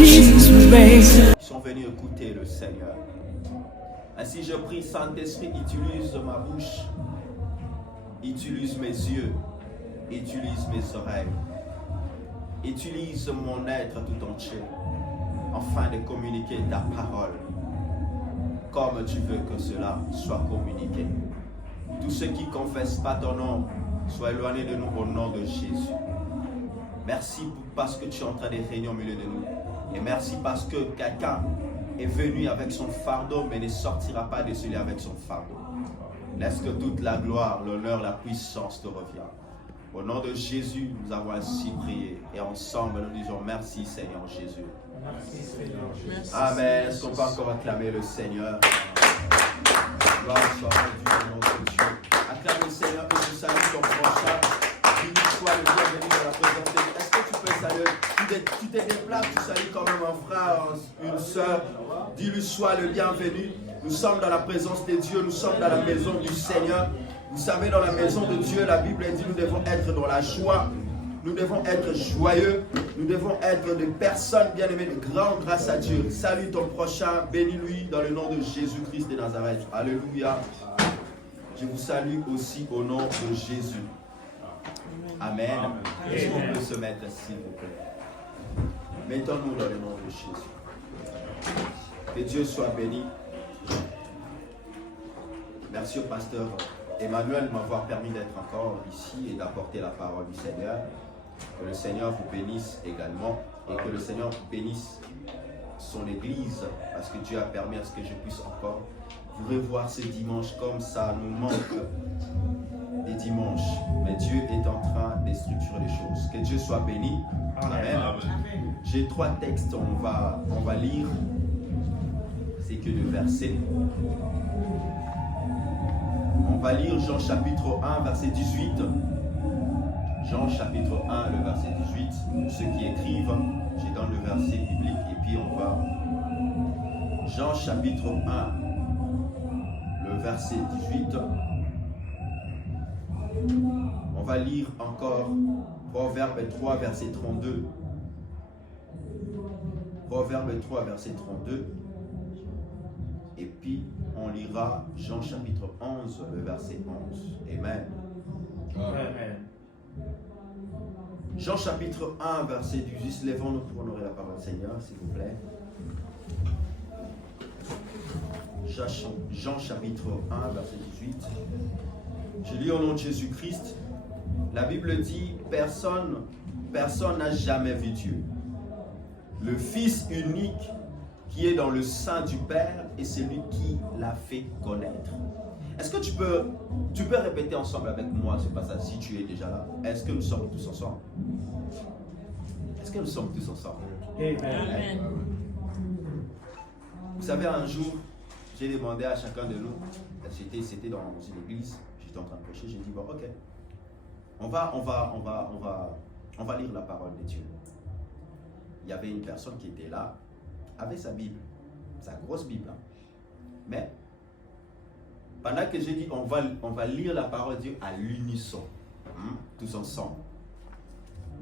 Ils sont venus écouter le Seigneur. Ainsi je prie, Saint-Esprit, utilise ma bouche, utilise mes yeux, utilise mes oreilles, utilise mon être tout entier, afin de communiquer ta parole, comme tu veux que cela soit communiqué. Tous ceux qui ne confessent pas ton nom, soient éloignés de nous au nom de Jésus. Merci parce que tu es en train de régner au milieu de nous. Et merci parce que quelqu'un est venu avec son fardeau, mais ne sortira pas de celui avec son fardeau. Laisse que toute la gloire, l'honneur, la puissance te revienne. Au nom de Jésus, nous avons ainsi prié. Et ensemble, nous disons merci Seigneur Jésus. Merci Seigneur Jésus. Amen. Est-ce qu'on peut encore acclamer le Seigneur? Gloire soit rendue au nom de Dieu. Acclame le Seigneur et je salue ton prochain. Béni soit le bienvenu dans la présence de Dieu. Est-ce que tu peux saluer? Tu te déplaces, tu salues quand même un frère, une soeur. Dis-lui soit le bienvenu. Nous sommes dans la présence de Dieu, nous sommes dans la maison du Seigneur. Vous savez, dans la maison de Dieu, la Bible dit nous devons être dans la joie. Nous devons être joyeux. Nous devons être des personnes bien-aimées de grande grâce à Dieu. Salue ton prochain, bénis-lui dans le nom de Jésus-Christ de Nazareth. Alléluia. Je vous salue aussi au nom de Jésus. Amen. Est-ce qu'on peut se mettre, s'il vous plaît? Mettons-nous dans le nom de Jésus. Que Dieu soit béni. Merci au pasteur Emmanuel de m'avoir permis d'être encore ici et d'apporter la parole du Seigneur. Que le Seigneur vous bénisse également et que le Seigneur bénisse son Église, parce que Dieu a permis à ce que je puisse encore vous revoir ce dimanche. Comme ça nous manque des dimanches, mais Dieu est en train de structurer les choses. Que Dieu soit béni. Amen. J'ai 3 textes, on va lire. C'est que 2 versets. On va lire Jean chapitre 1, verset 18. Jean chapitre 1, le verset 18. Ceux qui écrivent, je donne le verset biblique et puis on va. Jean chapitre 1, le verset 18. On va lire encore Proverbe 3, verset 32. Proverbe 3, verset 32. Et puis, on lira Jean chapitre 11, le verset 11. Amen. Amen. Jean chapitre 1, verset 18. Lèvons-nous pour honorer la parole du Seigneur, s'il vous plaît. Jean chapitre 1, verset 18. Je lis au nom de Jésus-Christ. La Bible dit, personne n'a jamais vu Dieu. Le Fils unique qui est dans le sein du Père et c'est lui qui l'a fait connaître. Est-ce que tu peux répéter ensemble avec moi ce passage si tu es déjà là? Est-ce que nous sommes tous ensemble? Est-ce que nous sommes tous ensemble? Amen. Vous savez, un jour, j'ai demandé à chacun de nous, c'était dans une église, j'étais en train de prêcher, j'ai dit, bon, ok, on va lire la parole de Dieu. Il y avait une personne qui était là, avec sa Bible, sa grosse Bible. Hein. Mais, pendant que j'ai dit, on va lire la parole de Dieu à l'unisson, tous ensemble,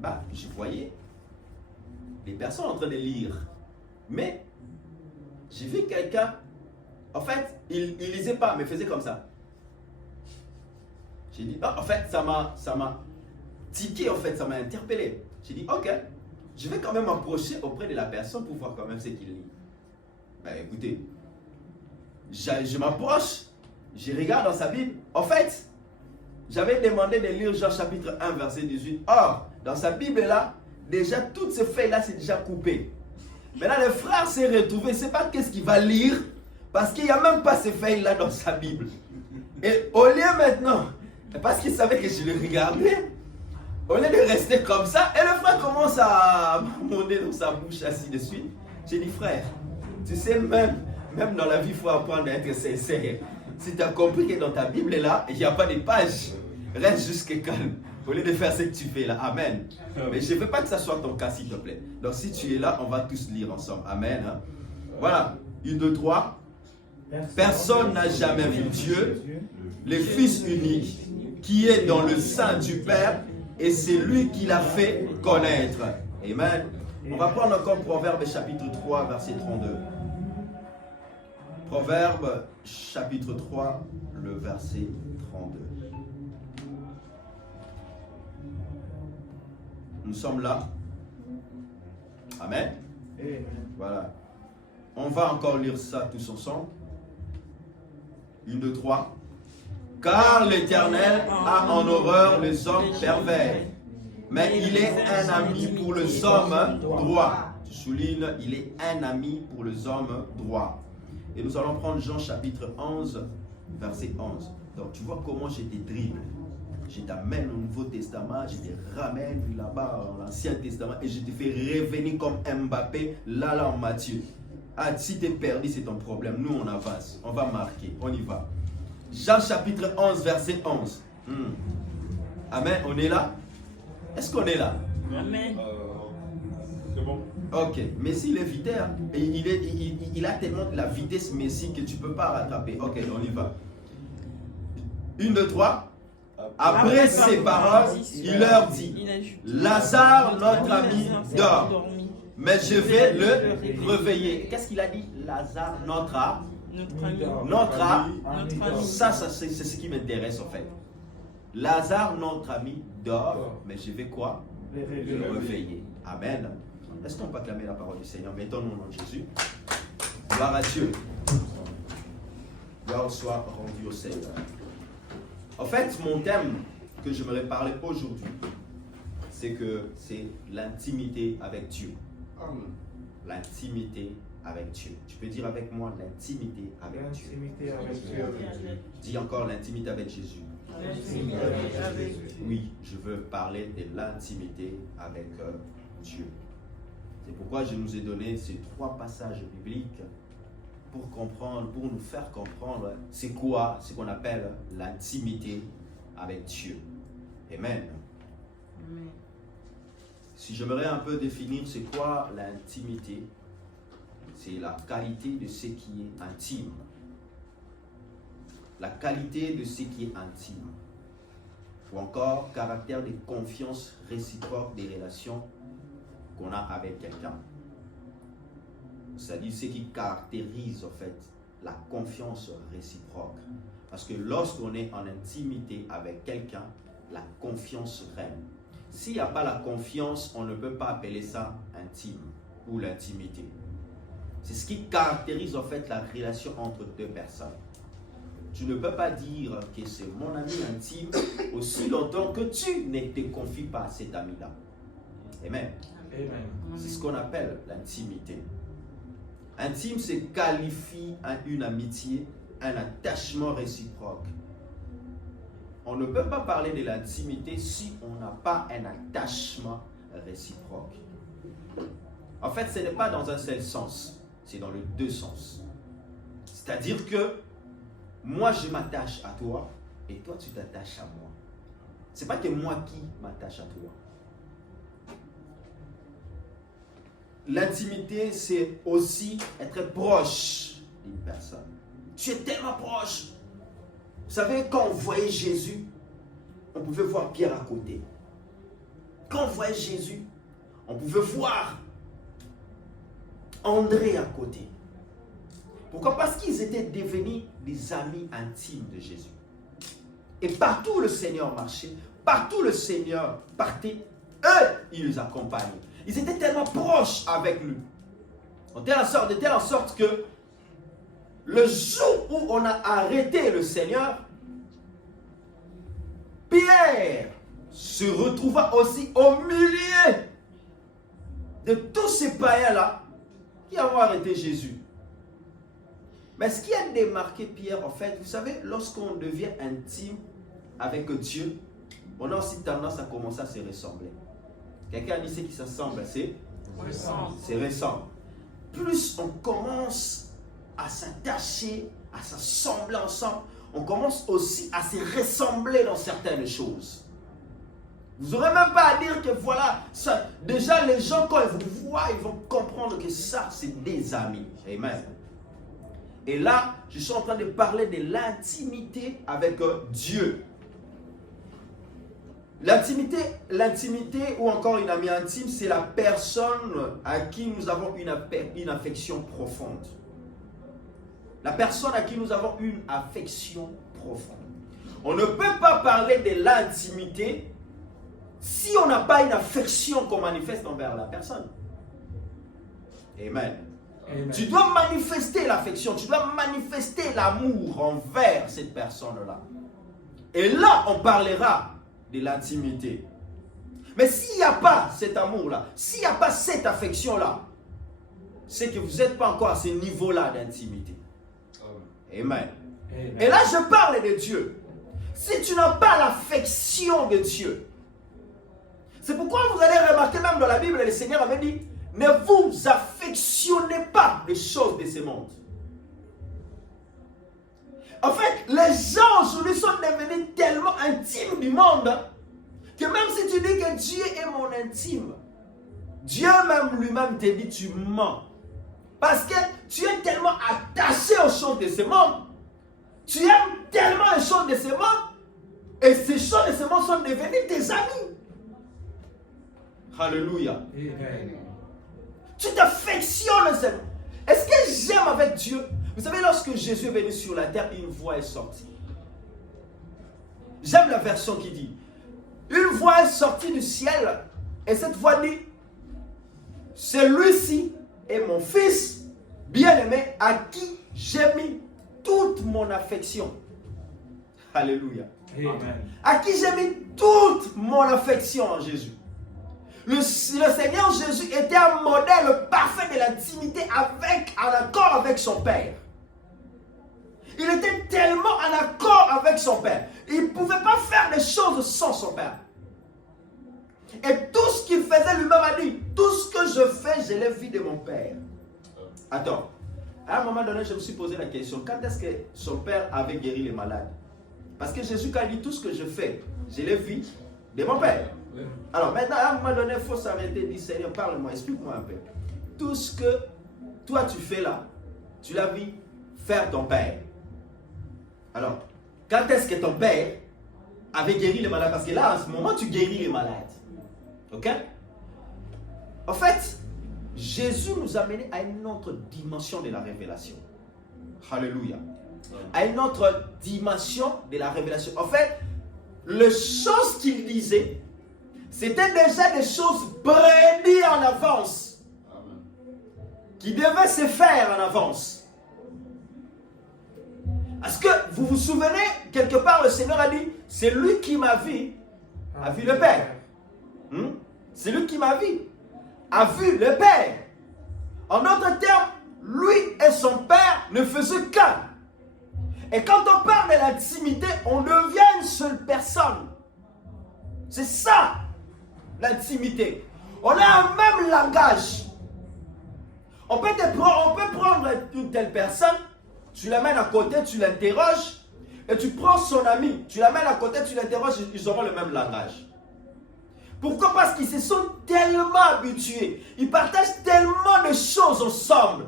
bah, je voyais les personnes en train de lire. Mais, j'ai vu quelqu'un, en fait, il ne lisait pas, mais faisait comme ça. J'ai dit, en fait, ça m'a tiqué, en fait, ça m'a interpellé. J'ai dit, ok, je vais quand même m'approcher auprès de la personne pour voir quand même ce qu'il lit. Ben écoutez, je m'approche, je regarde dans sa Bible. En fait, j'avais demandé de lire Jean chapitre 1, verset 18. Or, dans sa Bible là, déjà toutes ces feuilles-là, c'est déjà coupé. Maintenant, le frère s'est retrouvé, je ne sait pas qu'est-ce qu'il va lire, parce qu'il n'y a même pas ces feuilles-là dans sa Bible. Et au lieu maintenant, parce qu'il savait que je le regardais, au lieu de rester comme ça, et le frère commence à monter dans sa bouche, ainsi de suite. J'ai dit, frère, tu sais, même dans la vie, il faut apprendre à être sincère. Si tu as compris que dans ta Bible, là, il n'y a pas de pages, reste juste calme. Au lieu de faire ce que tu fais là, amen. Mais je ne veux pas que ça soit ton cas, s'il te plaît. Donc si tu es là, on va tous lire ensemble, amen. Hein? Voilà, 1, 2, 3. Personne n'a jamais vu Dieu, le Fils unique, qui est dans le sein du Père, et c'est lui qui l'a fait connaître. Amen. On va prendre encore Proverbe chapitre 3, verset 32. Proverbe chapitre 3, le verset 32. Nous sommes là. Amen. Voilà. On va encore lire ça tous ensemble. 1, 2, 3. Car l'Éternel a en horreur les hommes pervers, mais il est un ami pour les hommes droits. Je souligne, il est un ami pour les hommes droits. Et nous allons prendre Jean chapitre 11, verset 11. Donc tu vois comment je te dribble. Je t'amène au Nouveau Testament, je te ramène là-bas dans l'Ancien Testament et je te fais revenir comme Mbappé là en Matthieu. Ah, si tu es perdu, c'est ton problème. Nous, on avance. On va marquer. On y va. Jean chapitre 11, verset 11. Amen. On est là? Est-ce qu'on est là? Amen. C'est bon. Ok. Messi, il est vitaire. Et il a tellement de la vitesse Messi que tu ne peux pas rattraper. Ok, on y va. 1, 2, 3. Après ces paroles, il leur dit, Lazare, notre ami, dort. Mais je vais le réveiller. Qu'est-ce qu'il a dit? Lazare, notre ami. Ça c'est ce qui m'intéresse en fait. Lazare, notre ami, dort. Mais je vais quoi? Le réveiller. Amen. Est-ce qu'on peut acclamer la parole du Seigneur? Mettons-nous au nom de Jésus. Gloire à Dieu. Gloire soit rendue au Seigneur. En fait, mon thème que j'aimerais parler aujourd'hui, c'est l'intimité avec Dieu. L'intimité avec Dieu. Tu peux dire avec moi l'intimité avec Dieu. L'intimité avec Dieu. Dis encore l'intimité avec Jésus. Oui, je veux parler de l'intimité avec Dieu. C'est pourquoi je nous ai donné ces 3 passages bibliques pour comprendre, pour nous faire comprendre c'est quoi ce qu'on appelle l'intimité avec Dieu. Amen. Amen. Si j'aimerais un peu définir c'est quoi l'intimité, c'est la qualité de ce qui est intime. La qualité de ce qui est intime. Ou encore caractère de confiance réciproque des relations qu'on a avec quelqu'un. C'est-à-dire ce qui caractérise en fait la confiance réciproque. Parce que lorsqu'on est en intimité avec quelqu'un, la confiance règne. S'il n'y a pas la confiance, on ne peut pas appeler ça intime ou l'intimité. C'est ce qui caractérise en fait la relation entre 2 personnes. Tu ne peux pas dire que c'est mon ami intime aussi longtemps que tu ne te confies pas à cet ami-là. Amen. Amen. C'est ce qu'on appelle l'intimité. Intime, c'est qualifie une amitié, un attachement réciproque. On ne peut pas parler de l'intimité si on n'a pas un attachement réciproque. En fait, ce n'est pas dans un seul sens, c'est dans les 2 sens. C'est-à-dire que moi, je m'attache à toi et toi, tu t'attaches à moi. Ce n'est pas que moi qui m'attache à toi. L'intimité, c'est aussi être proche d'une personne. Tu es tellement proche. Vous savez, quand on voyait Jésus, on pouvait voir Pierre à côté. Quand on voyait Jésus, on pouvait voir André à côté. Pourquoi? Parce qu'ils étaient devenus des amis intimes de Jésus. Et partout où le Seigneur marchait, partout où le Seigneur partait, eux, ils les accompagnaient. Ils étaient tellement proches avec lui. De telle en sorte que le jour où on a arrêté le Seigneur, Pierre se retrouva aussi au milieu de tous ces païens-là qui ont arrêté Jésus. Mais ce qui a démarqué Pierre, en fait, vous savez, lorsqu'on devient intime avec Dieu, on a aussi tendance à commencer à se ressembler. Quelqu'un a dit ce qui s'assemble, c'est récent. Plus on commence à s'attacher, à s'assembler ensemble, on commence aussi à se ressembler dans certaines choses. Vous n'aurez même pas à dire que voilà, ça, déjà les gens quand ils vous voient, ils vont comprendre que ça c'est des amis. Amen. Et là, je suis en train de parler de l'intimité avec Dieu. L'intimité ou encore une amie intime, c'est la personne à qui nous avons une affection profonde. La personne à qui nous avons une affection profonde. On ne peut pas parler de l'intimité si on n'a pas une affection qu'on manifeste envers la personne. Amen. Amen. Tu dois manifester l'affection, tu dois manifester l'amour envers cette personne-là. Et là, on parlera de l'intimité. Mais s'il n'y a pas cet amour-là, s'il n'y a pas cette affection-là, c'est que vous n'êtes pas encore à ce niveau-là d'intimité. Amen. Amen. Et là, je parle de Dieu. Si tu n'as pas l'affection de Dieu, c'est pourquoi vous allez remarquer même dans la Bible, le Seigneur avait dit, ne vous affectionnez pas des choses de ce monde. En fait, les gens aujourd'hui sont devenus tellement intimes du monde que même si tu dis que Dieu est mon intime, Dieu même lui-même te dit tu mens. Parce que tu es tellement attaché aux choses de ce monde. Tu aimes tellement les choses de ce monde. Et ces choses de ce monde sont devenues tes amis. Alléluia. Amen. Tu t'affectionnes seulement. Est-ce que j'aime avec Dieu? Vous savez, lorsque Jésus est venu sur la terre, une voix est sortie. J'aime la version qui dit, une voix est sortie du ciel, et cette voix dit, celui-ci est mon fils bien-aimé à qui j'ai mis toute mon affection. Alléluia. Amen. À qui j'ai mis toute mon affection en Jésus. Le Seigneur Jésus était un modèle parfait de l'intimité en accord avec son Père. Il était tellement en accord avec son Père. Il ne pouvait pas faire des choses sans son Père. Et tout ce qu'il faisait lui-même a dit, tout ce que je fais, je l'ai vu de mon Père. Attends, à un moment donné, je me suis posé la question, quand est-ce que son Père avait guéri les malades? Parce que Jésus, quand il dit tout ce que je fais, je l'ai vu de mon Père. Alors maintenant, à un moment donné, il faut s'arrêter et dire, Seigneur, parle-moi, explique-moi un peu. Tout ce que toi tu fais là, tu l'as vu faire ton Père. Alors, quand est-ce que ton Père avait guéri les malades? Parce que là, en ce moment, tu guéris les malades. Ok? En fait, Jésus nous a menés à une autre dimension de la révélation. Alléluia. À une autre dimension de la révélation. En fait, les choses qu'il disait, c'était déjà des choses prédites en avance. Qui devaient se faire en avance. Est-ce que vous vous souvenez, quelque part, le Seigneur a dit, c'est lui qui m'a vu, a vu le Père. C'est lui qui m'a vu, a vu le Père. En d'autres termes, lui et son Père ne faisaient qu'un. Et quand on parle de l'intimité, on devient une seule personne. C'est ça, l'intimité. On a un même langage. On peut prendre une telle personne, tu l'amènes à côté, tu l'interroges, et tu prends son ami, tu l'amènes à côté, tu l'interroges, ils auront le même langage. Pourquoi? Parce qu'ils se sont tellement habitués, ils partagent tellement de choses ensemble,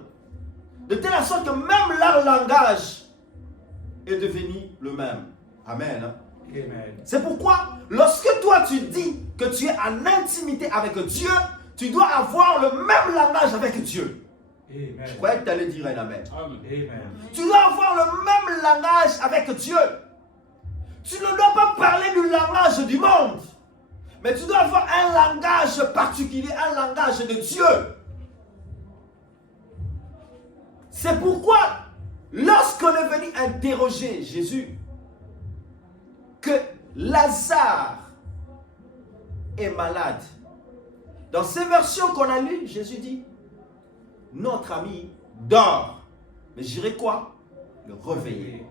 de telle sorte que même leur langage est devenu le même. Amen. Amen. C'est pourquoi, lorsque toi tu dis que tu es en intimité avec Dieu, tu dois avoir le même langage avec Dieu. Amen. Je croyais que tu allais dire un amen. Amen. Amen. Tu dois avoir le même langage avec Dieu. Tu ne dois pas parler du langage du monde, mais tu dois avoir un langage particulier, un langage de Dieu. C'est pourquoi, lorsqu'on est venu interroger Jésus, que Lazare est malade, dans ces versions qu'on a lues, Jésus dit, notre ami dort. Mais j'irai quoi? Le réveiller.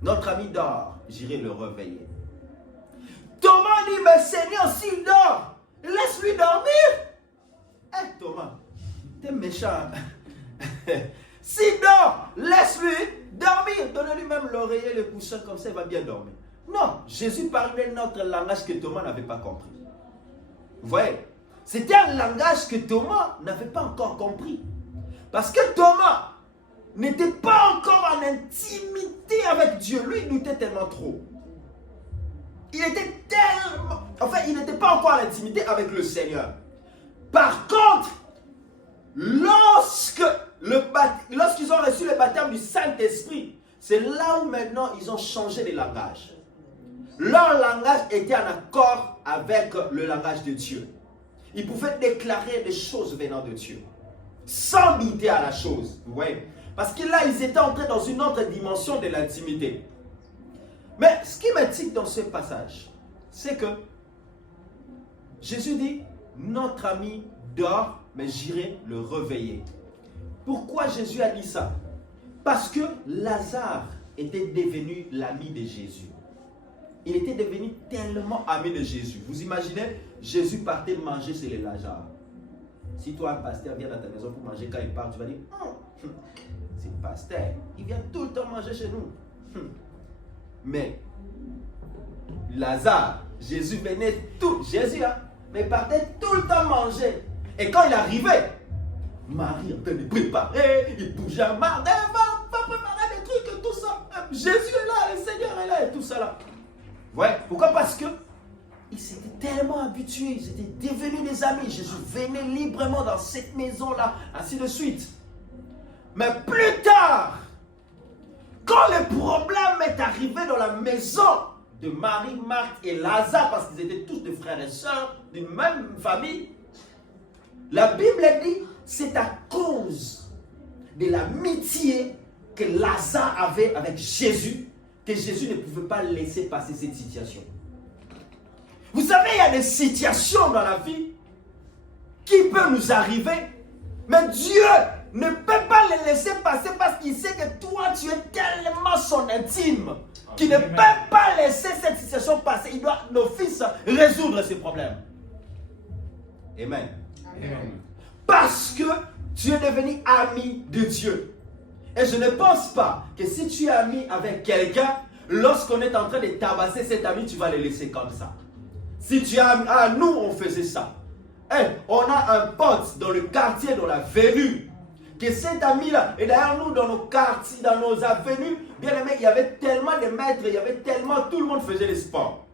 Notre ami dort, j'irai le réveiller. Thomas dit, mais Seigneur, s'il dort, laisse-lui dormir. Eh Thomas, t'es méchant. S'il dort, laisse-lui dormir. Donne-lui même l'oreiller, le coussin, comme ça il va bien dormir. Non, Jésus parlait notre langage que Thomas n'avait pas compris. Vous voyez? C'était un langage que Thomas n'avait pas encore compris. Parce que Thomas n'était pas encore en intimité avec Dieu. Lui, il doutait tellement trop. Il était tellement... En fait, ils n'étaient pas encore à l'intimité avec le Seigneur. Par contre, lorsqu'ils ont reçu le baptême du Saint-Esprit, c'est là où maintenant ils ont changé de langage. Leur langage était en accord avec le langage de Dieu. Ils pouvaient déclarer des choses venant de Dieu, sans douter à la chose. Vous voyez? Parce que là, ils étaient entrés dans une autre dimension de l'intimité. Mais ce qui m'intrigue dans ce passage, c'est que Jésus dit, notre ami dort, mais j'irai le réveiller. Pourquoi Jésus a dit ça? Parce que Lazare était devenu l'ami de Jésus. Il était devenu tellement ami de Jésus. Vous imaginez, Jésus partait manger chez les Lazare. Si toi, un pasteur, vient dans ta maison pour manger, quand il part, tu vas dire, c'est le pasteur, il vient tout le temps manger chez nous. Mais Lazare, Jésus venait tout, Jésus, mais partait tout le temps manger. Et quand il arrivait, Marie en train de préparer, il bougeait à marre, va préparer des trucs et tout ça. Jésus est là, le Seigneur est là et tout ça là. Ouais, pourquoi? Parce que ils s'étaient tellement habitués, ils étaient devenus des amis. Jésus venait librement dans cette maison-là, ainsi de suite. Mais plus tard, quand le problème est arrivé dans la maison de Marie, Marthe et Lazare, parce qu'ils étaient tous des frères et sœurs d'une même famille, la Bible dit, c'est à cause de l'amitié que Lazare avait avec Jésus, que Jésus ne pouvait pas laisser passer cette situation. Vous savez, il y a des situations dans la vie qui peuvent nous arriver, mais Dieu ne peut pas les laisser passer parce qu'il sait que toi, tu es tellement son intime qu'il ne peut pas laisser cette situation passer. Il doit d'office résoudre ses problèmes. Amen. Amen. Parce que tu es devenu ami de Dieu. Et je ne pense pas que si tu es ami avec quelqu'un, lorsqu'on est en train de tabasser cet ami, tu vas le laisser comme ça. Si tu es ami, nous on faisait ça. On a un pote dans le quartier, dans l'avenue, que cet ami-là, et d'ailleurs nous dans nos quartiers, dans nos avenues, bien aimé, il y avait tellement de maîtres, il y avait tellement, tout le monde faisait le sport.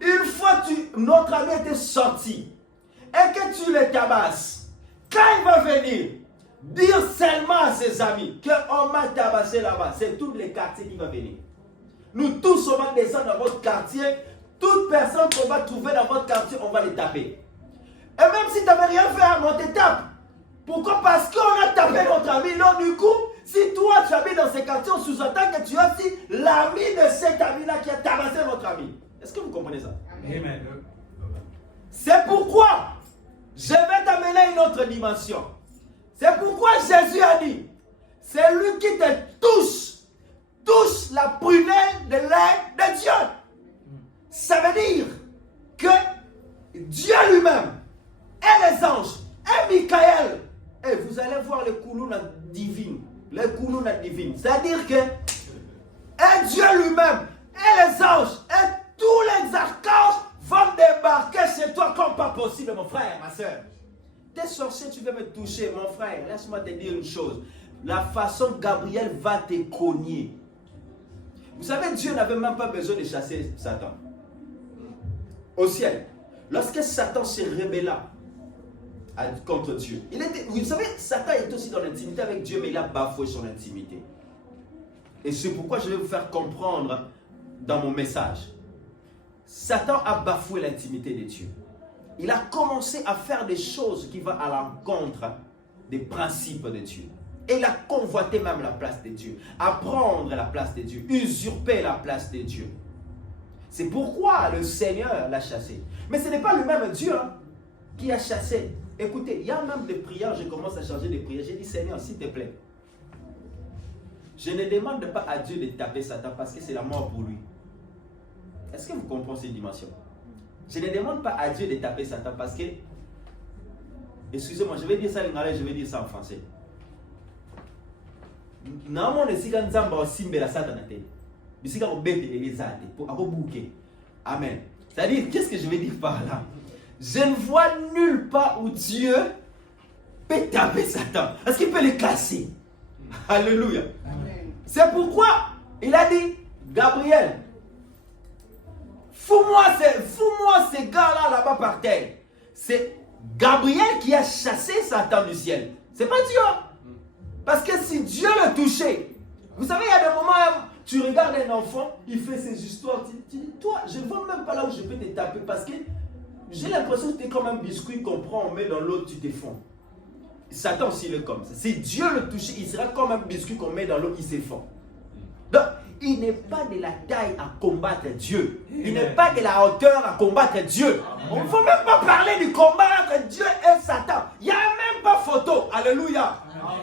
Une fois notre ami était sorti, et que tu le tabasses, quand il va venir, dire seulement à ses amis qu'on m'a tabassé là-bas, c'est tous les quartiers qui vont venir. Nous tous, on va descendre dans votre quartier, toute personne qu'on va trouver dans votre quartier, on va les taper. Et même si tu n'avais rien fait, on te tape. Pourquoi? Parce qu'on a tapé notre ami. Donc du coup, si toi tu habites dans ces quartiers, on sous-entend que tu es aussi l'ami de cet ami-là qui a tabassé notre ami. Est-ce que vous comprenez ça? Amen. C'est pourquoi je vais t'amener à une autre dimension. C'est pourquoi Jésus a dit, c'est lui qui te touche la prunelle de l'œil de Dieu. Ça veut dire que Dieu lui-même et les anges et Michael, et vous allez voir le koulouna divine, c'est-à-dire que et Dieu lui-même et les anges et tous les archanges vont débarquer chez toi comme pas possible, mon frère, ma soeur. T'es sorcier, tu veux me toucher, mon frère. Laisse-moi te dire une chose. La façon Gabriel va te cogner. Vous savez, Dieu n'avait même pas besoin de chasser Satan. Au ciel, lorsque Satan s'est rebellé contre Dieu, vous savez, Satan est aussi dans l'intimité avec Dieu, mais il a bafoué son intimité. Et c'est pourquoi je vais vous faire comprendre dans mon message. Satan a bafoué l'intimité de Dieu. Il a commencé à faire des choses qui vont à l'encontre des principes de Dieu. Et il a convoité même la place de Dieu, à prendre la place de Dieu, usurper la place de Dieu. C'est pourquoi le Seigneur l'a chassé. Mais ce n'est pas le même Dieu qui a chassé. Écoutez, il y a même des prières, je commence à changer de prières. J'ai dit, Seigneur, s'il te plaît, je ne demande pas à Dieu de taper Satan parce que c'est la mort pour lui. Est-ce que vous comprenez cette dimension? Je ne demande pas à Dieu de taper Satan parce que, excusez-moi, je vais dire ça en anglais, je vais dire ça en français. Amen. C'est-à-dire, qu'est-ce que je vais dire par là? Je ne vois nulle part où Dieu peut taper Satan. Est-ce qu'il peut le casser? Alléluia. C'est pourquoi il a dit, Gabriel, fous-moi ces gars-là, là-bas par terre. C'est Gabriel qui a chassé Satan du ciel. C'est pas Dieu. Parce que si Dieu le touchait, vous savez, il y a des moments où tu regardes un enfant, il fait ses histoires, tu dis, toi, je ne vois même pas là où je peux te taper parce que j'ai l'impression que tu es comme un biscuit qu'on prend, on met dans l'eau, tu te fonds. Satan aussi, il est comme ça. Si Dieu le touchait, il sera comme un biscuit qu'on met dans l'eau, il s'effondre. Donc, il n'est pas de la taille à combattre Dieu. Il n'est pas de la hauteur à combattre Dieu. On ne faut même pas parler du combat entre Dieu et Satan. Il n'y a même pas photo. Alléluia.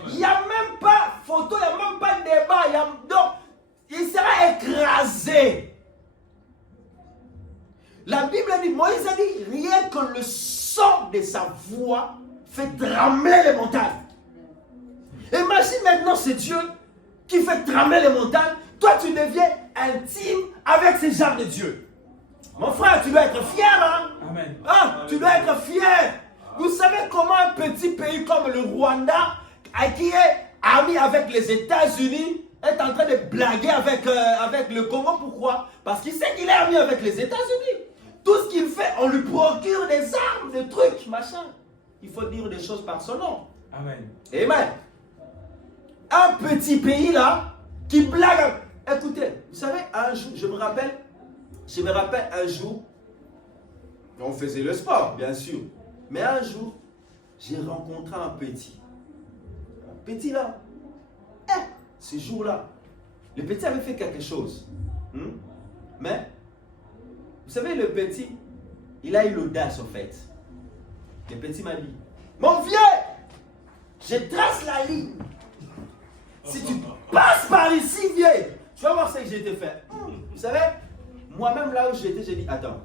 Il n'y a même pas photo, il n'y a même pas débat. Donc, il sera écrasé. La Bible dit, Moïse a dit, rien que le son de sa voix fait trembler les montagnes. Imagine maintenant, c'est Dieu qui fait trembler les montagnes. Toi, tu deviens intime avec ces gens de Dieu. Mon frère, tu dois être fier, hein? Amen. Hein? Tu dois être fier. Vous savez comment un petit pays comme le Rwanda, qui est ami avec les États-Unis, est en train de blaguer avec le Congo? Pourquoi? Parce qu'il sait qu'il est ami avec les États-Unis. Tout ce qu'il fait, on lui procure des armes, des trucs, machin. Il faut dire des choses par son nom. Amen. Amen. Un petit pays là, qui blague. Écoutez, vous savez, un jour, je me rappelle un jour, on faisait le sport, bien sûr. Mais un jour, j'ai rencontré un petit. Un petit là. Ce jour-là, le petit avait fait quelque chose. Mais, vous savez, le petit, il a eu l'audace en fait. Le petit m'a dit, mon vieux, je trace la ligne. Si tu passes par ici, vieux, tu vas voir ce que j'ai été fait. Vous savez, moi-même là où j'étais, j'ai dit, attends.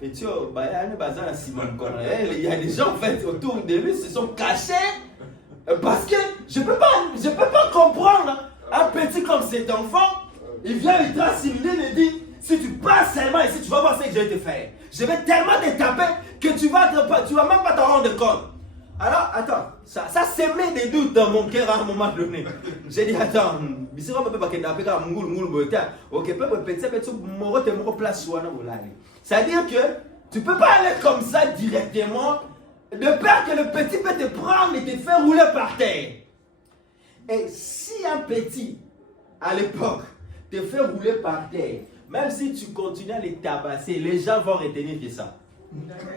Et tu vois, il y a des gens en fait autour de lui se sont cachés parce que je peux pas comprendre. Un petit comme cet enfant, il vient, il trace une ligne et dit, si tu passes seulement ici, tu vas voir ce que j'ai été fait. Je vais tellement te taper que tu vas même pas t'en rendre compte. Alors, attends, ça s'émet des doutes dans mon cœur à un moment donné. J'ai dit, attends, c'est-à-dire que tu ne peux pas aller comme ça directement, de peur que le petit peut te prendre et te faire rouler par terre. Et si un petit, à l'époque, te fait rouler par terre, même si tu continues à les tabasser, les gens vont retenir que ça.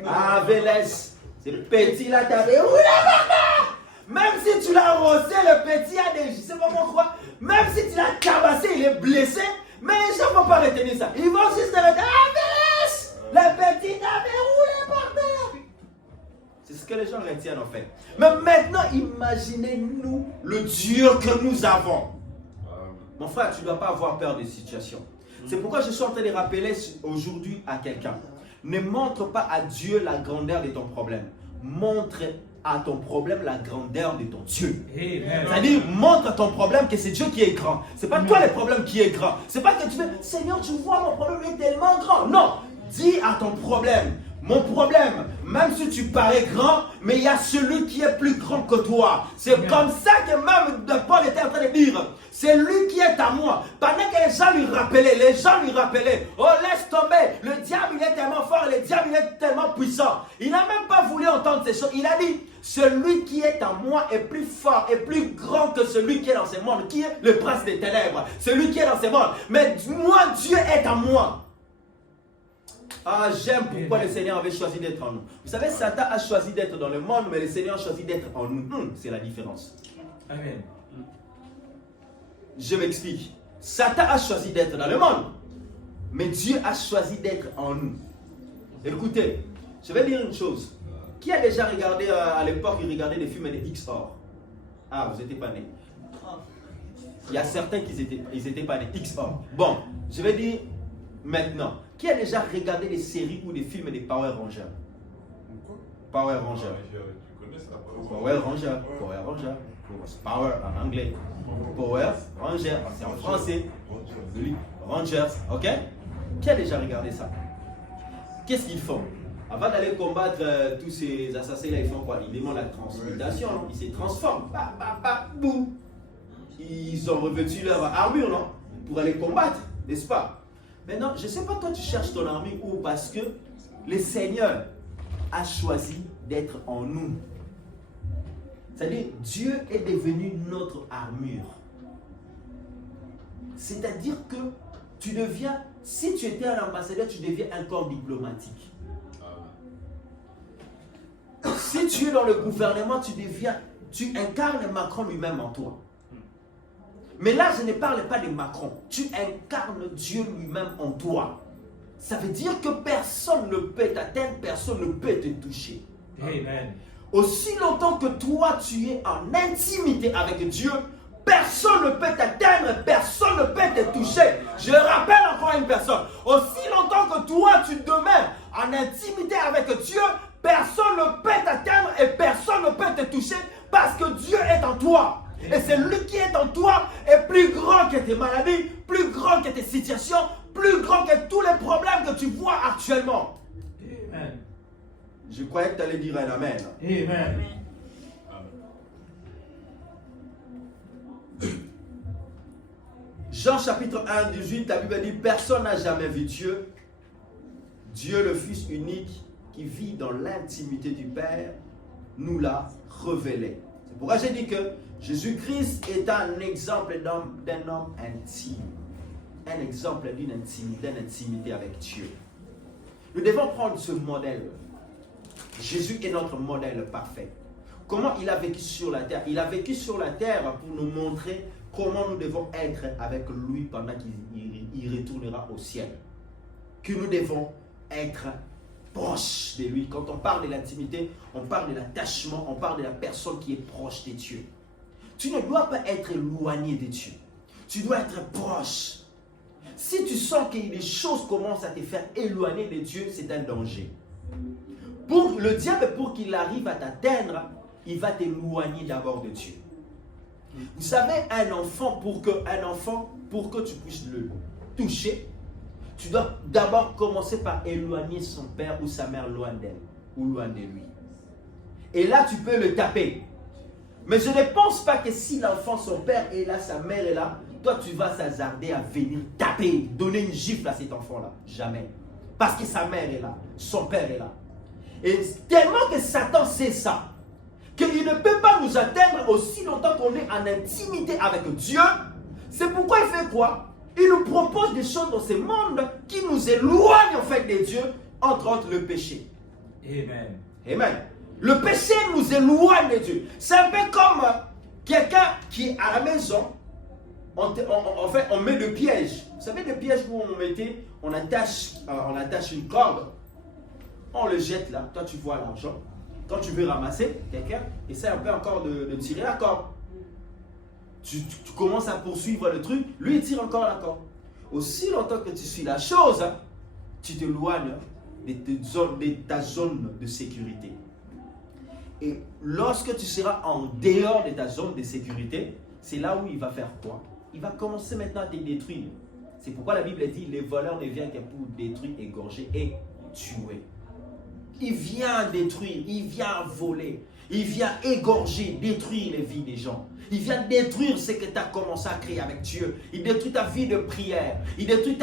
Ah, Vélez, ce petit-là t'avait roulé par terre. Même si tu l'as rossé, le petit a des, je sais pas quoi, même si tu l'as tabassé, il est blessé, mais les gens ne vont pas retenir ça. Ils vont juste te retenir. Ah, Vélez, le petit t'avait roulé par terre. C'est ce que les gens retiennent en fait. Mais maintenant, imaginez-nous le Dieu que nous avons. Mon frère, tu ne dois pas avoir peur des situations. C'est pourquoi je suis en train de rappeler aujourd'hui à quelqu'un. Ne montre pas à Dieu la grandeur de ton problème. Montre à ton problème la grandeur de ton Dieu. C'est-à-dire, montre à ton problème que c'est Dieu qui est grand. Ce n'est pas toi le problème qui est grand. Ce n'est pas que tu fais, Seigneur, tu vois, mon problème est tellement grand. Non, dis à ton problème, mon problème, même si tu parais grand, mais il y a celui qui est plus grand que toi. C'est comme ça que même Paul était en train de dire, c'est lui qui est à moi. Pendant que les gens lui rappelaient, oh laisse tomber, le diable il est tellement fort, le diable il est tellement puissant. Il n'a même pas voulu entendre ces choses. Il a dit, celui qui est à moi est plus fort et plus grand que celui qui est dans ce monde, qui est le prince des ténèbres, celui qui est dans ce monde. Mais moi, Dieu est à moi. Ah, j'aime pourquoi le Seigneur avait choisi d'être en nous. Vous savez, Satan a choisi d'être dans le monde, mais le Seigneur a choisi d'être en nous. C'est la différence. Amen. Je m'explique. Satan a choisi d'être dans le monde, mais Dieu a choisi d'être en nous. Écoutez, je vais dire une chose. Qui a déjà regardé à l'époque, il regardait des films de XOR? Ah, vous n'étiez pas nés. Il y a certains qui n'étaient pas nés. XOR. Bon, je vais dire maintenant. Qui a déjà regardé des séries ou des films de Power Rangers? Power Rangers. Tu connais ça? Power Rangers. Power Rangers. Power en anglais. Power Rangers. C'est en français. Rangers. Ok? Qui a déjà regardé ça? Qu'est-ce qu'ils font? Avant d'aller combattre tous ces assassins-là, ils font quoi? Ils demandent la transmutation. Non? Ils se transforment. Boum. Ils ont revêtu leur armure, non? Pour aller combattre, n'est-ce pas? Maintenant, je ne sais pas, toi, tu cherches ton armure ou parce que le Seigneur a choisi d'être en nous. C'est-à-dire, Dieu est devenu notre armure. C'est-à-dire que tu deviens, si tu étais un ambassadeur, tu deviens un corps diplomatique. Si tu es dans le gouvernement, tu incarnes Macron lui-même en toi. Mais là, je ne parle pas de Macron. Tu incarnes Dieu lui-même en toi. Ça veut dire que personne ne peut t'atteindre, personne ne peut te toucher. Amen. Aussi longtemps que toi, tu es en intimité avec Dieu, personne ne peut t'atteindre, personne ne peut te toucher. Je rappelle encore une personne. Aussi longtemps que toi, tu demeures en intimité avec Dieu, personne ne peut t'atteindre et personne ne peut te toucher parce que Dieu est en toi. Et c'est lui qui est en toi est plus grand que tes maladies, plus grand que tes situations, plus grand que tous les problèmes que tu vois actuellement. Amen. Je croyais que tu allais dire un amen. Amen. Jean chapitre 1, 18, la Bible dit, personne n'a jamais vu Dieu. Dieu le Fils unique qui vit dans l'intimité du Père nous l'a révélé. C'est pourquoi j'ai dit que Jésus-Christ est un exemple d'un homme intime. Un exemple d'une intimité avec Dieu. Nous devons prendre ce modèle. Jésus est notre modèle parfait. Comment il a vécu sur la terre? Il a vécu sur la terre pour nous montrer comment nous devons être avec lui pendant qu'il retournera au ciel. Que nous devons être proches de lui. Quand on parle de l'intimité, on parle de l'attachement, on parle de la personne qui est proche de Dieu. Tu ne dois pas être éloigné de Dieu. Tu dois être proche. Si tu sens que les choses commencent à te faire éloigner de Dieu, c'est un danger. Pour le diable, pour qu'il arrive à t'atteindre, il va t'éloigner d'abord de Dieu. Vous savez, un enfant, pour que tu puisses le toucher, tu dois d'abord commencer par éloigner son père ou sa mère loin d'elle ou loin de lui. Et là, tu peux le taper. Mais je ne pense pas que si l'enfant, son père est là, sa mère est là, toi, tu vas s'hasarder à venir taper, donner une gifle à cet enfant-là. Jamais. Parce que sa mère est là, son père est là. Et tellement que Satan sait ça, qu'il ne peut pas nous atteindre aussi longtemps qu'on est en intimité avec Dieu. C'est pourquoi il fait quoi? Il nous propose des choses dans ce monde qui nous éloignent en fait de Dieu, entre autres le péché. Amen. Amen. Le péché nous éloigne de Dieu. C'est un peu comme quelqu'un qui est à la maison, on met le piège. Vous savez le piège où on attache une corde, on le jette là, toi tu vois l'argent. Quand tu veux ramasser quelqu'un, essaie un peu encore de tirer la corde. Tu commences à poursuivre le truc, lui il tire encore la corde. Aussi longtemps que tu suis la chose, tu t'éloignes de ta zone de sécurité. Et lorsque tu seras en dehors de ta zone de sécurité, c'est là où il va faire quoi? Il va commencer maintenant à te détruire. C'est pourquoi la Bible dit, les voleurs ne viennent que pour détruire, égorger et tuer. Il vient détruire, il vient voler, il vient égorger, détruire les vies des gens. Il vient détruire ce que tu as commencé à créer avec Dieu. Il détruit ta vie de prière. Il détruit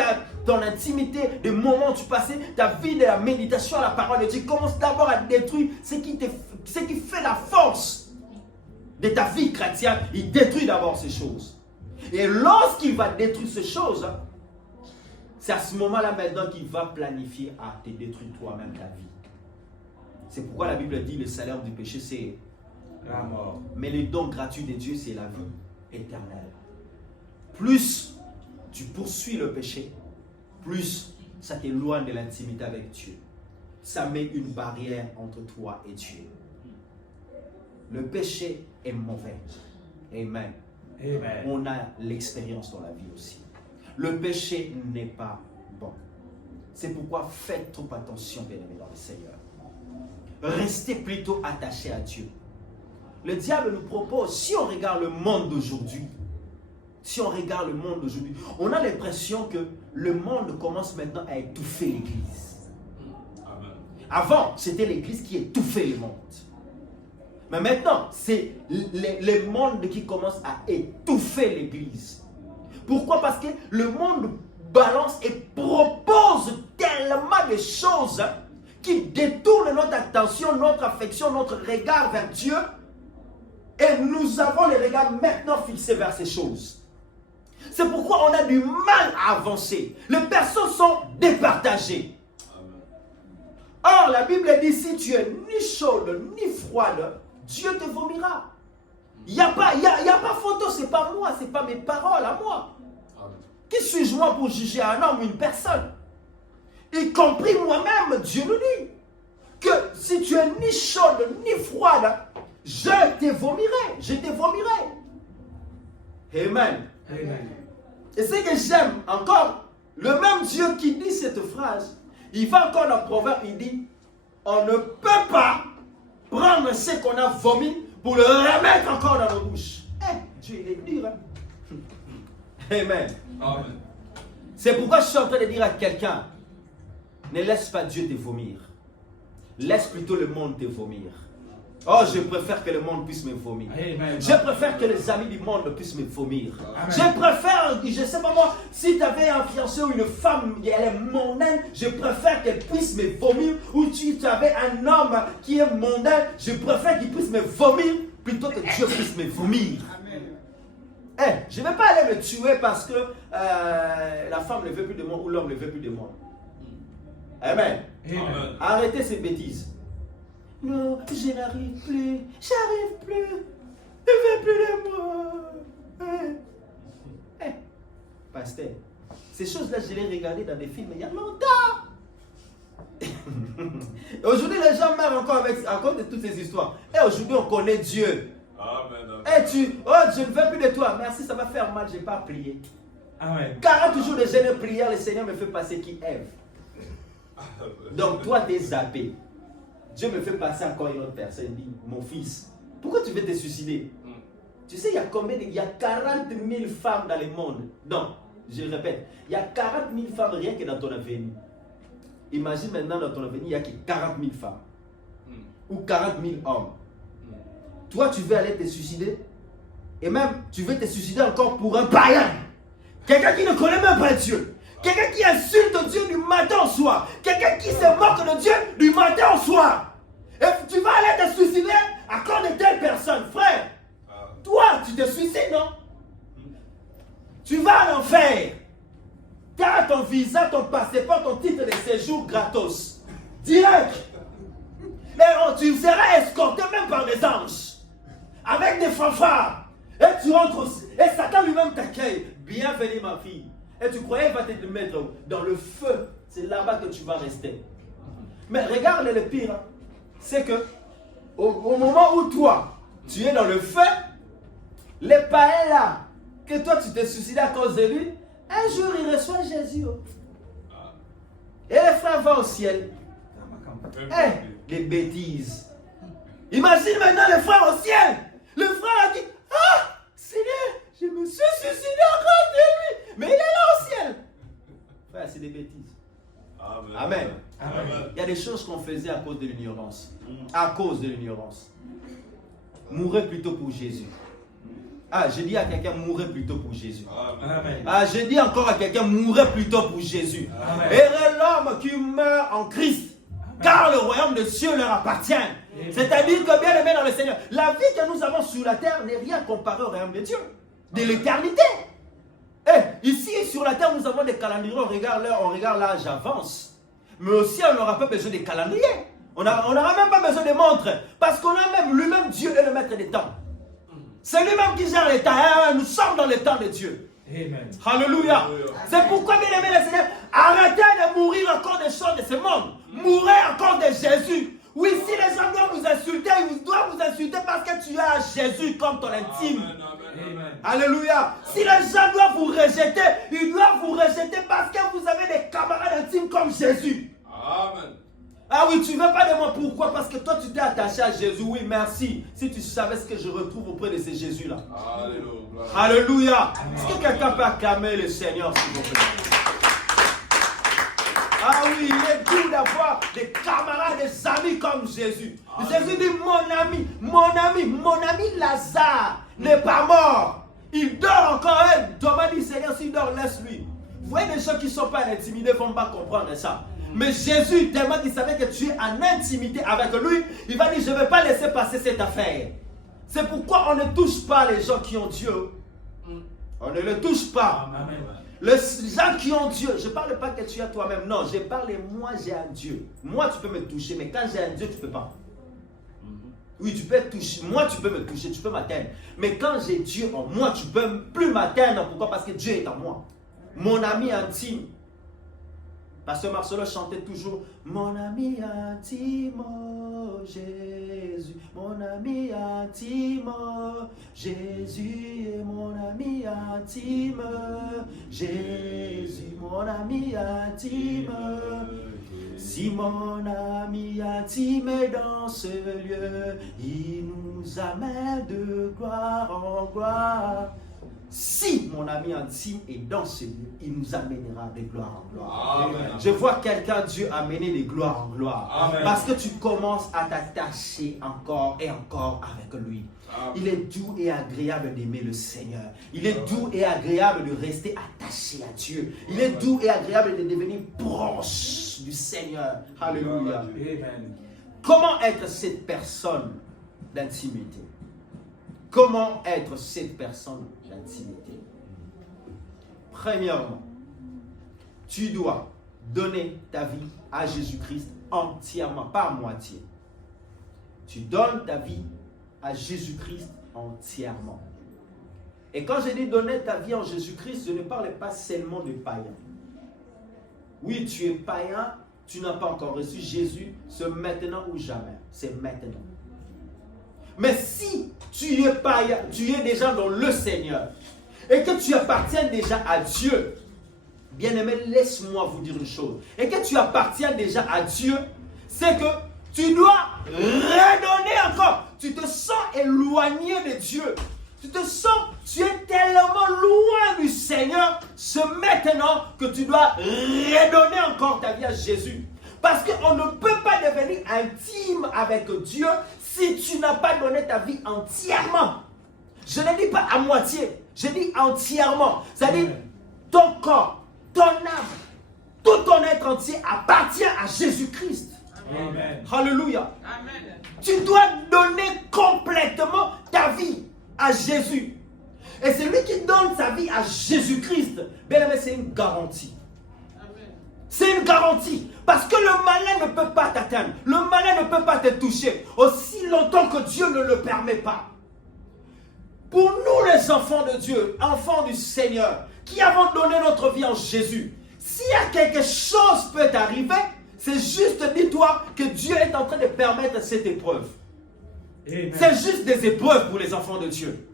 ton intimité, des moments où tu passais, ta vie de la méditation à la parole de Dieu. Il commence d'abord à détruire ce qui fait la force de ta vie chrétienne. Il détruit d'abord ces choses. Et lorsqu'il va détruire ces choses, c'est à ce moment-là maintenant qu'il va planifier à te détruire toi-même ta vie. C'est pourquoi la Bible dit le salaire du péché c'est La mort. mais le don gratuit de Dieu c'est la vie éternelle. Plus tu poursuis le péché, plus ça t'éloigne de l'intimité avec Dieu. Ça met une barrière entre toi et Dieu. Le péché est mauvais. Amen. Amen. On a l'expérience dans la vie aussi. Le péché n'est pas bon. C'est pourquoi faites trop attention, bien-aimés dans le Seigneur. Restez plutôt attachés à Dieu. Le diable nous propose, si on regarde le monde d'aujourd'hui, on a l'impression que le monde commence maintenant à étouffer l'Église. Avant, c'était l'Église qui étouffait le monde. Mais maintenant, c'est le monde qui commence à étouffer l'Église. Pourquoi? Parce que le monde balance et propose tellement de choses qui détournent notre attention, notre affection, notre regard vers Dieu. Et nous avons les regards maintenant fixés vers ces choses. C'est pourquoi on a du mal à avancer. Les personnes sont départagées. Or, la Bible dit, si tu es ni chaude ni froide, Dieu te vomira. Il n'y a pas photo, ce n'est pas moi, ce n'est pas mes paroles à moi. Qui suis-je moi pour juger un homme ou une personne? Y compris moi-même, Dieu nous dit que si tu es ni chaude ni froide, je te vomirai, je te vomirai. Amen. Amen. Et ce que j'aime encore, le même Dieu qui dit cette phrase, il va encore dans le proverbe, il dit, on ne peut pas prendre ce qu'on a vomi pour le remettre encore dans nos bouches. Dieu, il est dur. Hein? Amen. Amen. C'est pourquoi je suis en train de dire à quelqu'un, ne laisse pas Dieu te vomir. Laisse plutôt le monde te vomir. Oh, je préfère que le monde puisse me vomir. Amen. Je préfère que les amis du monde puissent me vomir. Amen. Je préfère, je sais pas moi, si tu avais un fiancé ou une femme, elle est mondaine, je préfère qu'elle puisse me vomir. Ou tu avais un homme qui est mondain, je préfère qu'il puisse me vomir plutôt que Dieu puisse me vomir. Je ne vais pas aller me tuer parce que la femme ne veut plus de moi ou l'homme ne veut plus de moi. Amen. Amen. Arrêtez ces bêtises. Non, je n'arrive plus. J'arrive plus. Ne veux plus de moi. Pasteur, ces choses-là, je les regardais dans des films il y a longtemps. Aujourd'hui, les gens meurent encore à cause de toutes ces histoires. Et aujourd'hui, on connaît Dieu. Amen. Et je ne veux plus de toi. Merci, ça va faire mal, je n'ai pas prié. Amen. 40 jours de jeûne et prière, le Seigneur me fait passer qui Ève. Donc toi, tu es zappé. Dieu me fait passer encore une autre personne. Il dit, mon fils, pourquoi tu veux te suicider? Tu sais, il y a combien il y a 40 000 femmes dans le monde. Non, je répète, il y a 40 000 femmes rien que dans ton avenir. Imagine maintenant dans ton avenir, il n'y a que 40 000 femmes. Ou 40 000 hommes. Toi, tu veux aller te suicider? Et même, tu veux te suicider encore pour un païen. Quelqu'un qui ne connaît même pas Dieu. Quelqu'un qui insulte Dieu du matin au soir. Quelqu'un qui se moque de Dieu du matin au soir. Et tu vas aller te suicider à cause de telle personne. Frère, toi, tu te suicides, non? Tu vas à l'enfer. Tu as ton visa, ton passeport, ton titre de séjour gratos. Direct. Et tu seras escorté même par des anges. Avec des fanfares. Et tu rentres aussi. Et Satan lui-même t'accueille. Bienvenue ma fille. Et tu croyais qu'il va te mettre dans le feu. C'est là-bas que tu vas rester. Mais regarde le pire. Hein. C'est que au moment où toi, tu es dans le feu, les païens là, que toi tu t'es suicidé à cause de lui, un jour il reçoit Jésus. Et les frères vont au ciel. Des bêtises. Imagine maintenant les frères au ciel. Le frère a dit, ah, Seigneur, je me suis suicidé à cause de lui. Mais il est là au ciel. Frère, c'est des bêtises. Amen. Amen. Amen. Il y a des choses qu'on faisait à cause de l'ignorance. À cause de l'ignorance. Mourez plutôt pour Jésus. Ah, je dis à quelqu'un, mourez plutôt pour Jésus. Amen. Ah, je dis encore à quelqu'un, mourez plutôt pour Jésus. Amen. Et l'homme qui meurt en Christ. Car le royaume de Dieu leur appartient. C'est-à-dire que bien aimé dans le Seigneur, la vie que nous avons sur la terre n'est rien comparé au royaume de Dieu. De l'éternité. Et ici sur la terre, nous avons des calendriers, on regarde l'heure, on regarde l'âge avance. Mais aussi, on n'aura pas besoin des calendriers. On n'aura même pas besoin des montres. Parce qu'on a même lui-même, Dieu est le maître des temps. C'est lui-même qui gère les temps. Nous sommes dans le temps de Dieu. Amen. Alléluia. C'est pourquoi, bien aimé le Seigneur, arrêtez de mourir encore des choses de ce monde. Mourrez encore de Jésus. Oui, si les gens doivent vous insulter, ils doivent vous insulter parce que tu as Jésus comme ton intime. Amen. Alléluia. Si les gens doivent vous rejeter, ils doivent vous rejeter parce que vous avez des camarades intimes comme Jésus. Amen. Ah oui, tu ne veux pas de moi. Pourquoi? Parce que toi, tu t'es attaché à Jésus. Oui, merci. Si tu savais ce que je retrouve auprès de ces Jésus-là. Alléluia. Alléluia. Est-ce que quelqu'un peut acclamer le Seigneur, s'il vous plaît? Ah oui, il est doux d'avoir des camarades, des amis comme Jésus. Jésus dit, mon ami Lazare n'est pas mort. Il dort encore. Thomas dit, Seigneur, s'il dort, laisse-lui. Vous voyez, les gens qui ne sont pas intimidés ne vont pas comprendre ça. Mais Jésus, tellement qu'il savait que tu es en intimité avec lui, il va dire, je ne vais pas laisser passer cette affaire. C'est pourquoi on ne touche pas les gens qui ont Dieu. On ne les touche pas. Amen. Les gens qui ont Dieu, je ne parle pas que tu as toi-même. Non, je parle moi, j'ai un Dieu. Moi, tu peux me toucher, mais quand j'ai un Dieu, tu ne peux pas. Oui, tu peux toucher. Moi, tu peux me toucher, tu peux m'atteindre. Mais quand j'ai Dieu en moi, tu ne peux plus m'atteindre. Pourquoi? Parce que Dieu est en moi. Mon ami intime. Pasteur Marcelo chantait toujours mon ami intime, oh Jésus, mon ami intime, oh Jésus est mon ami intime, Jésus, mon ami intime. Si mon ami intime est dans ce lieu, il nous amène de gloire en gloire. Si mon ami intime est dans ce lieu, il nous amènera de gloire en gloire. Amen. Je vois quelqu'un, Dieu amener de gloire en gloire. Amen. Parce que tu commences à t'attacher encore et encore avec lui. Amen. Il est doux et agréable d'aimer le Seigneur. Il est doux et agréable de rester attaché à Dieu. Il est doux et agréable de devenir proche du Seigneur. Alléluia. Amen. Comment être cette personne d'intimité? Comment être cette personne d'intimité? Premièrement, tu dois donner ta vie à Jésus-Christ entièrement, pas à moitié. Tu donnes ta vie à Jésus-Christ entièrement. Et quand je dis donner ta vie en Jésus-Christ, je ne parle pas seulement de païens. Oui, tu es païen, tu n'as pas encore reçu Jésus, c'est maintenant ou jamais. C'est maintenant. Mais si tu es païen, tu es déjà dans le Seigneur et que tu appartiens déjà à Dieu, bien-aimé, laisse-moi vous dire une chose. Et que tu appartiens déjà à Dieu, c'est que tu dois redonner encore. Tu te sens éloigné de Dieu. Tu te sens, tu es tellement loin du Seigneur, c'est maintenant que tu dois redonner encore ta vie à Jésus. Parce qu'on ne peut pas devenir intime avec Dieu si tu n'as pas donné ta vie entièrement. Je ne dis pas à moitié, je dis entièrement. C'est-à-dire, ton corps, ton âme, tout ton être entier appartient à Jésus-Christ. Amen. Alléluia. Amen. Tu dois donner complètement ta vie à Jésus. Et celui qui donne sa vie à Jésus-Christ, bien aimé, c'est une garantie. C'est une garantie. Parce que le malin ne peut pas t'atteindre. Le malin ne peut pas te toucher. Aussi longtemps que Dieu ne le permet pas. Pour nous les enfants de Dieu, enfants du Seigneur, qui avons donné notre vie en Jésus, s'il y a quelque chose peut arriver, c'est juste, dis-toi, que Dieu est en train de permettre cette épreuve. Amen. C'est juste des épreuves pour les enfants de Dieu.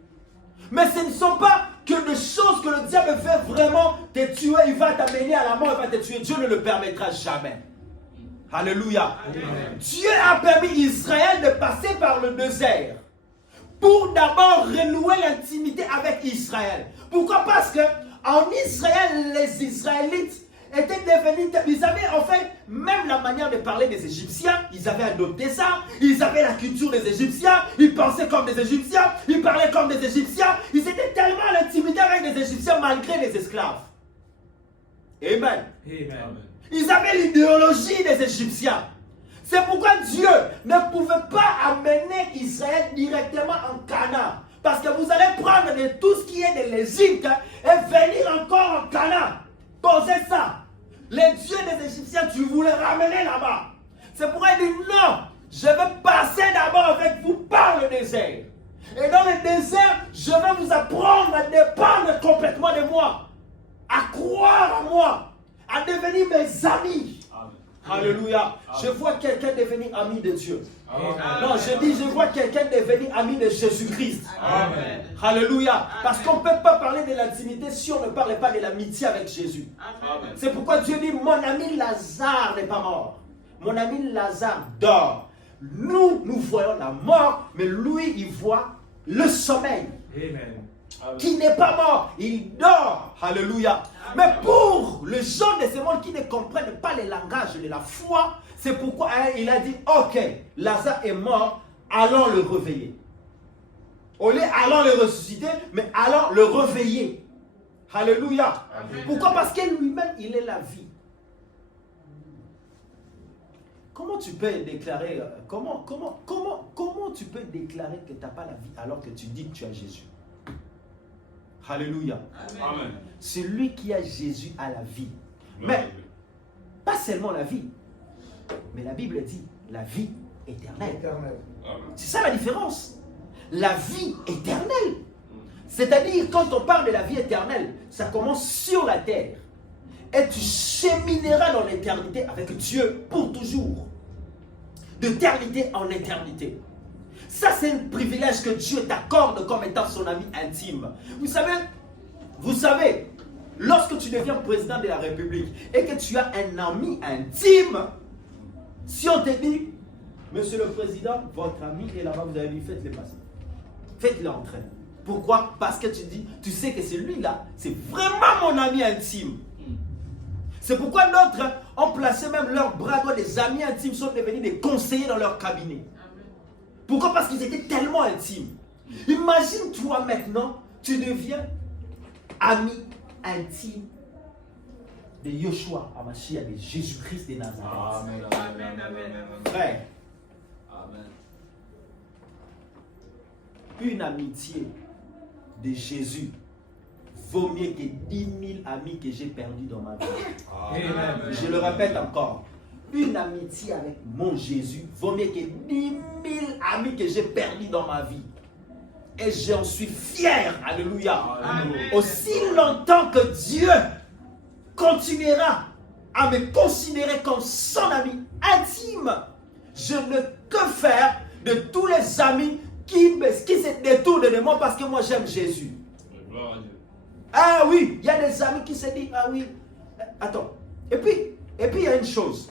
Mais ce ne sont pas que des choses que le diable fait vraiment te tuer, il va t'amener à la mort, il va te tuer. Dieu ne le permettra jamais. Alléluia. Amen. Dieu a permis Israël de passer par le désert pour d'abord renouer l'intimité avec Israël. Pourquoi? Parce que en Israël, les Israélites étaient devenus, ils avaient en fait même la manière de parler des Égyptiens, ils avaient adopté ça, ils avaient la culture des Égyptiens, ils pensaient comme des Égyptiens, ils parlaient comme des Égyptiens, ils étaient tellement à l'intimité avec des Égyptiens malgré les esclaves. Amen. Amen. Ils avaient l'idéologie des Égyptiens. C'est pourquoi Dieu ne pouvait pas amener Israël directement en Canaan. Parce que vous allez prendre de tout ce qui est de l'Égypte et venir encore en Canaan. Posez ça. Les dieux des Égyptiens, tu voulais ramener là-bas. C'est pourquoi il dit non, je vais passer d'abord avec vous par le désert. Et dans le désert, je vais vous apprendre à dépendre complètement de moi, à croire en moi, à devenir mes amis. Alléluia. Je vois quelqu'un devenir ami de Dieu. Amen. Non, je vois quelqu'un devenir ami de Jésus-Christ. Amen. Alléluia. Parce qu'on ne peut pas parler de l'intimité si on ne parle pas de l'amitié avec Jésus. Amen. C'est pourquoi Dieu dit, mon ami Lazare n'est pas mort. Mon ami Lazare dort. Nous voyons la mort, mais lui, il voit le sommeil. Amen. Qui n'est pas mort, il dort. Alléluia. Mais pour les gens de ce monde qui ne comprennent pas le langage de la foi, c'est pourquoi il a dit, ok, Lazare est mort, allons le réveiller. Au lieu allons le ressusciter, mais allons le réveiller. Alléluia. Amen. Pourquoi? Parce que lui-même, il est la vie. Comment tu peux déclarer, comment tu peux déclarer que tu n'as pas la vie alors que tu dis que tu as Jésus? Alléluia. Amen. Celui qui a Jésus a la vie. Mais pas seulement la vie, mais la Bible dit la vie éternelle. Amen. C'est ça la différence. La vie éternelle. C'est-à-dire, quand on parle de la vie éternelle, ça commence sur la terre. Et tu chemineras dans l'éternité avec Dieu pour toujours. D'éternité en éternité. Ça, c'est un privilège que Dieu t'accorde comme étant son ami intime. Vous savez, lorsque tu deviens président de la République et que tu as un ami intime, si on te dit, Monsieur le Président, votre ami est là-bas, vous avez dit, faites-le passer. Faites-le entrer. Pourquoi? Parce que tu sais que celui-là, c'est vraiment mon ami intime. C'est pourquoi d'autres ont placé même leurs bras droits, des amis intimes sont devenus des conseillers dans leur cabinet. Pourquoi? Parce qu'ils étaient tellement intimes. Imagine-toi maintenant, tu deviens ami intime de Yeshua Hamashiach, de Jésus-Christ de Nazareth. Amen. Amen. Amen. Frère, Amen. une amitié de Jésus vaut mieux que 10 000 amis que j'ai perdus dans ma vie. Amen. Je le répète encore. Une amitié avec mon Jésus vaut mieux que 10 000 amis que j'ai perdus dans ma vie. Et j'en suis fier. Alléluia. Amen. Aussi longtemps que Dieu continuera à me considérer comme son ami intime, je ne peux faire de tous les amis qui se détournent de moi parce que moi j'aime Jésus. Gloire à Dieu. Ah oui, il y a des amis qui se disent, ah oui, attends. Et puis il y a une chose.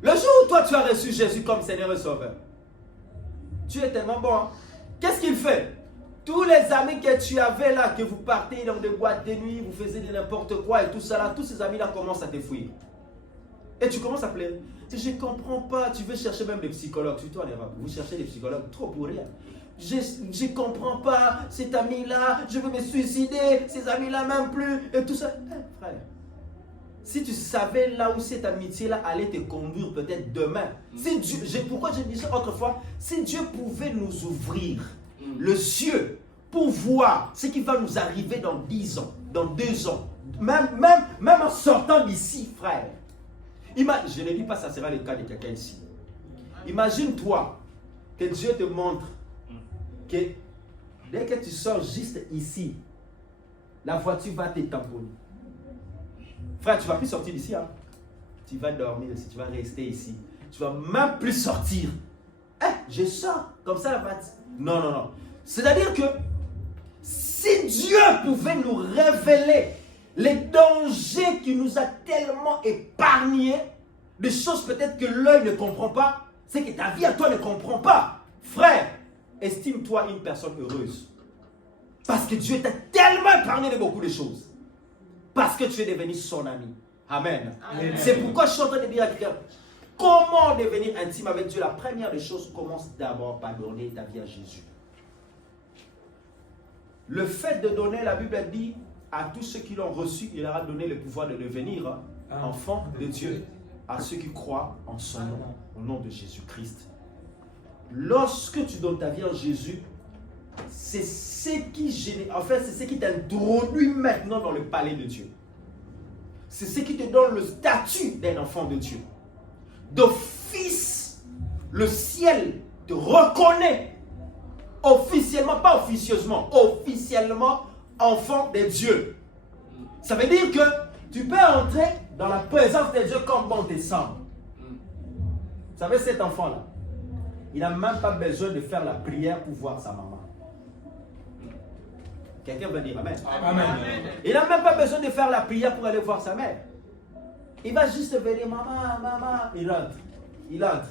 Le jour où toi tu as reçu Jésus comme Seigneur et Sauveur, tu es tellement bon. Hein? Qu'est-ce qu'il fait? Tous les amis que tu avais là, que vous partez dans des boîtes de nuit, vous faisiez de n'importe quoi et tout ça là, tous ces amis-là commencent à te fuir. Et tu commences à pleurer. Je ne comprends pas, tu veux chercher même des psychologues, surtout en Europe, vous cherchez des psychologues trop pour rien. Je ne comprends pas cet ami-là, je veux me suicider, ces amis-là même plus, et tout ça. Frère, si tu savais là où cette amitié-là allait te conduire peut-être demain, si Dieu, pourquoi je disais autrefois, si Dieu pouvait nous ouvrir les yeux pour voir ce qui va nous arriver dans 10 ans, dans 2 ans, même en sortant d'ici, frère. Je ne dis pas ça sera le cas de quelqu'un ici. Imagine-toi que Dieu te montre que dès que tu sors juste ici, la voiture va te tamponner. Frère, tu ne vas plus sortir d'ici. Hein? Tu vas dormir ici, tu vas rester ici. Tu ne vas même plus sortir. Je sors, comme ça la voiture. Non, non, non. C'est-à-dire que si Dieu pouvait nous révéler les dangers qui nous a tellement épargnés, des choses peut-être que l'œil ne comprend pas, c'est que ta vie à toi ne comprend pas. Frère, estime-toi une personne heureuse. Parce que Dieu t'a tellement épargné de beaucoup de choses. Parce que tu es devenu son ami. Amen. Amen. C'est pourquoi je suis en train de dire à quelqu'un, comment devenir intime avec Dieu? La première des choses, commence d'abord par donner ta vie à Jésus. Le fait de donner, la Bible dit, à tous ceux qui l'ont reçu, il leur a donné le pouvoir de devenir enfants de Dieu. À ceux qui croient en son nom, au nom de Jésus-Christ. Lorsque tu donnes ta vie en Jésus, c'est ce qui t'introduit maintenant dans le palais de Dieu. C'est ce qui te donne le statut d'un enfant de Dieu. D'office, le ciel te reconnaît officiellement, pas officieusement, officiellement enfant de Dieu. Ça veut dire que tu peux entrer dans la présence de Dieu comme bon te semble. Vous savez, cet enfant-là, il n'a même pas besoin de faire la prière pour voir sa maman. Quelqu'un va dire Amen. Amen. Il n'a même pas besoin de faire la prière pour aller voir sa mère. Il va juste venir, maman, maman. Il entre.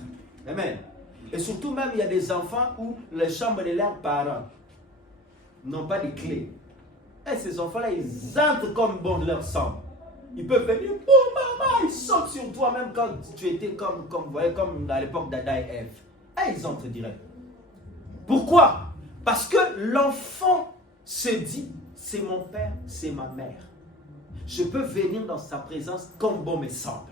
Amen. Et surtout même, il y a des enfants où les chambres de leurs parents n'ont pas de clé. Et ces enfants-là, ils entrent comme bon leur sang. Ils peuvent venir, oh maman, ils sautent sur toi même quand tu étais comme à l'époque d'Adam et Ève. Et ils entrent direct. Pourquoi? Parce que l'enfant se dit, c'est mon père, c'est ma mère. Je peux venir dans sa présence comme bon me semble.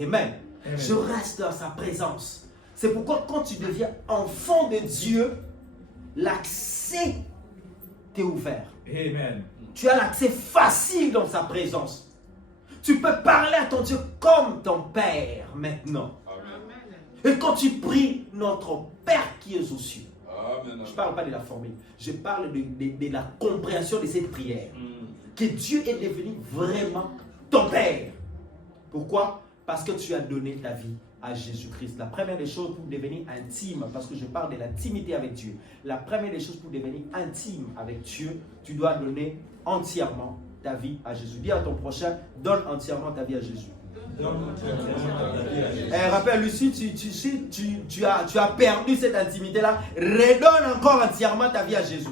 Amen. Amen. Je reste dans sa présence. C'est pourquoi quand tu deviens enfant de Dieu, l'accès t'est ouvert. Amen. Tu as l'accès facile dans sa présence. Tu peux parler à ton Dieu comme ton Père maintenant. Amen. Et quand tu pries notre Père qui est aux cieux, Amen. je ne parle pas de la formule, je parle de la compréhension de cette prière. Mm. Que Dieu est devenu vraiment ton Père. Pourquoi? Parce que tu as donné ta vie à Jésus-Christ. La première des choses pour devenir intime, parce que je parle de l'intimité avec Dieu, la première des choses pour devenir intime avec Dieu, tu dois donner entièrement ta vie à Jésus. Dis à ton prochain, donne entièrement ta vie à Jésus. Rappelle-lui, si tu as perdu cette intimité-là, redonne encore entièrement ta vie à Jésus.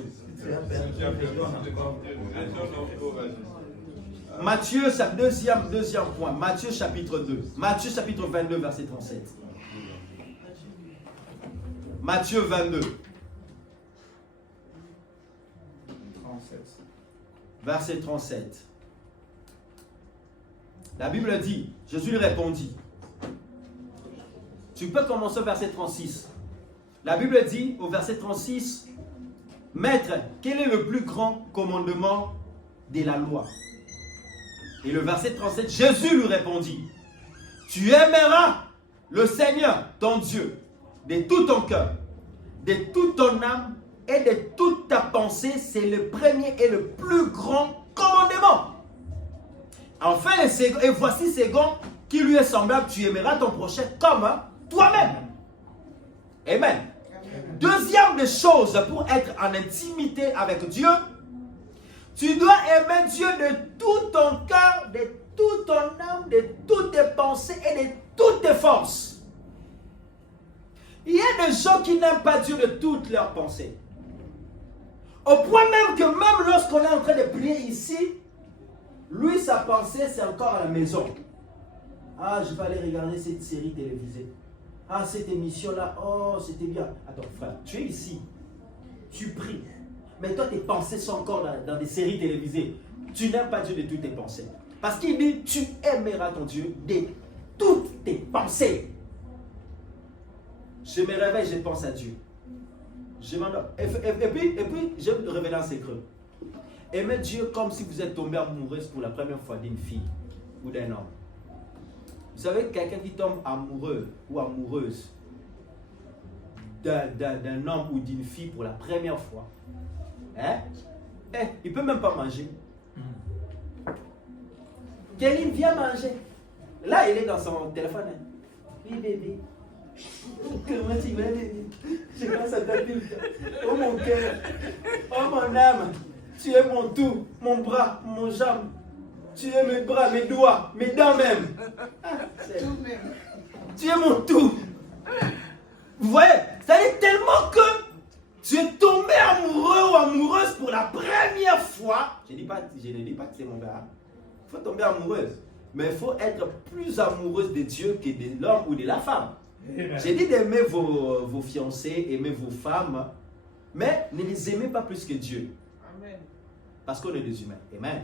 Matthieu, deuxième point. Matthieu chapitre 2. Matthieu chapitre 22, verset 37. Matthieu 22. 37. Verset 37. La Bible dit, Jésus lui répondit. Tu peux commencer au verset 36. La Bible dit au verset 36, Maître, quel est le plus grand commandement de la loi? Et le verset 37, Jésus lui répondit, tu aimeras le Seigneur, ton Dieu, de tout ton cœur, de toute ton âme et de toute ta pensée. C'est le premier et le plus grand commandement. Enfin, et voici second qui lui est semblable, tu aimeras ton prochain comme toi-même. Amen. Deuxième des choses pour être en intimité avec Dieu, tu dois aimer Dieu de tout ton cœur, de toute ton âme, de toutes tes pensées et de toutes tes forces. Il y a des gens qui n'aiment pas Dieu de toutes leurs pensées. Au point même que même lorsqu'on est en train de prier ici, lui, sa pensée, c'est encore à la maison. Ah, je vais aller regarder cette série télévisée. Ah, cette émission-là, oh, c'était bien. Attends, frère, tu es ici. Tu pries. Mais toi, tes pensées sont encore dans des séries télévisées. Tu n'aimes pas Dieu de toutes tes pensées. Parce qu'il dit, tu aimeras ton Dieu de toutes tes pensées. Je me réveille, je pense à Dieu. Je m'endors. Et puis, je vais révéler un secret. Aimez Dieu comme si vous êtes tombé amoureuse pour la première fois d'une fille ou d'un homme. Vous savez, quelqu'un qui tombe amoureux ou amoureuse d'un homme ou d'une fille pour la première fois, hein? Il ne peut même pas manger. Kelly, viens manger. Là, il est dans son téléphone. Hein? Oui, bébé. Comment tu vas, bébé? Je commence à t'appeler. Oh mon cœur. Oh mon âme. Tu es mon tout, mon bras, mon jambe. Tu es mes bras, mes doigts, mes dents même. Tout même. Tu es mon tout. Vous voyez, ça est tellement que tu es tombé amoureux ou amoureuse pour la première fois. Je ne dis pas que c'est mon gars. Il faut tomber amoureuse. Mais il faut être plus amoureuse de Dieu que de l'homme ou de la femme. J'ai dit d'aimer vos fiancés, aimer vos femmes, mais ne les aimez pas plus que Dieu. Amen. Parce qu'on est des humains. Amen.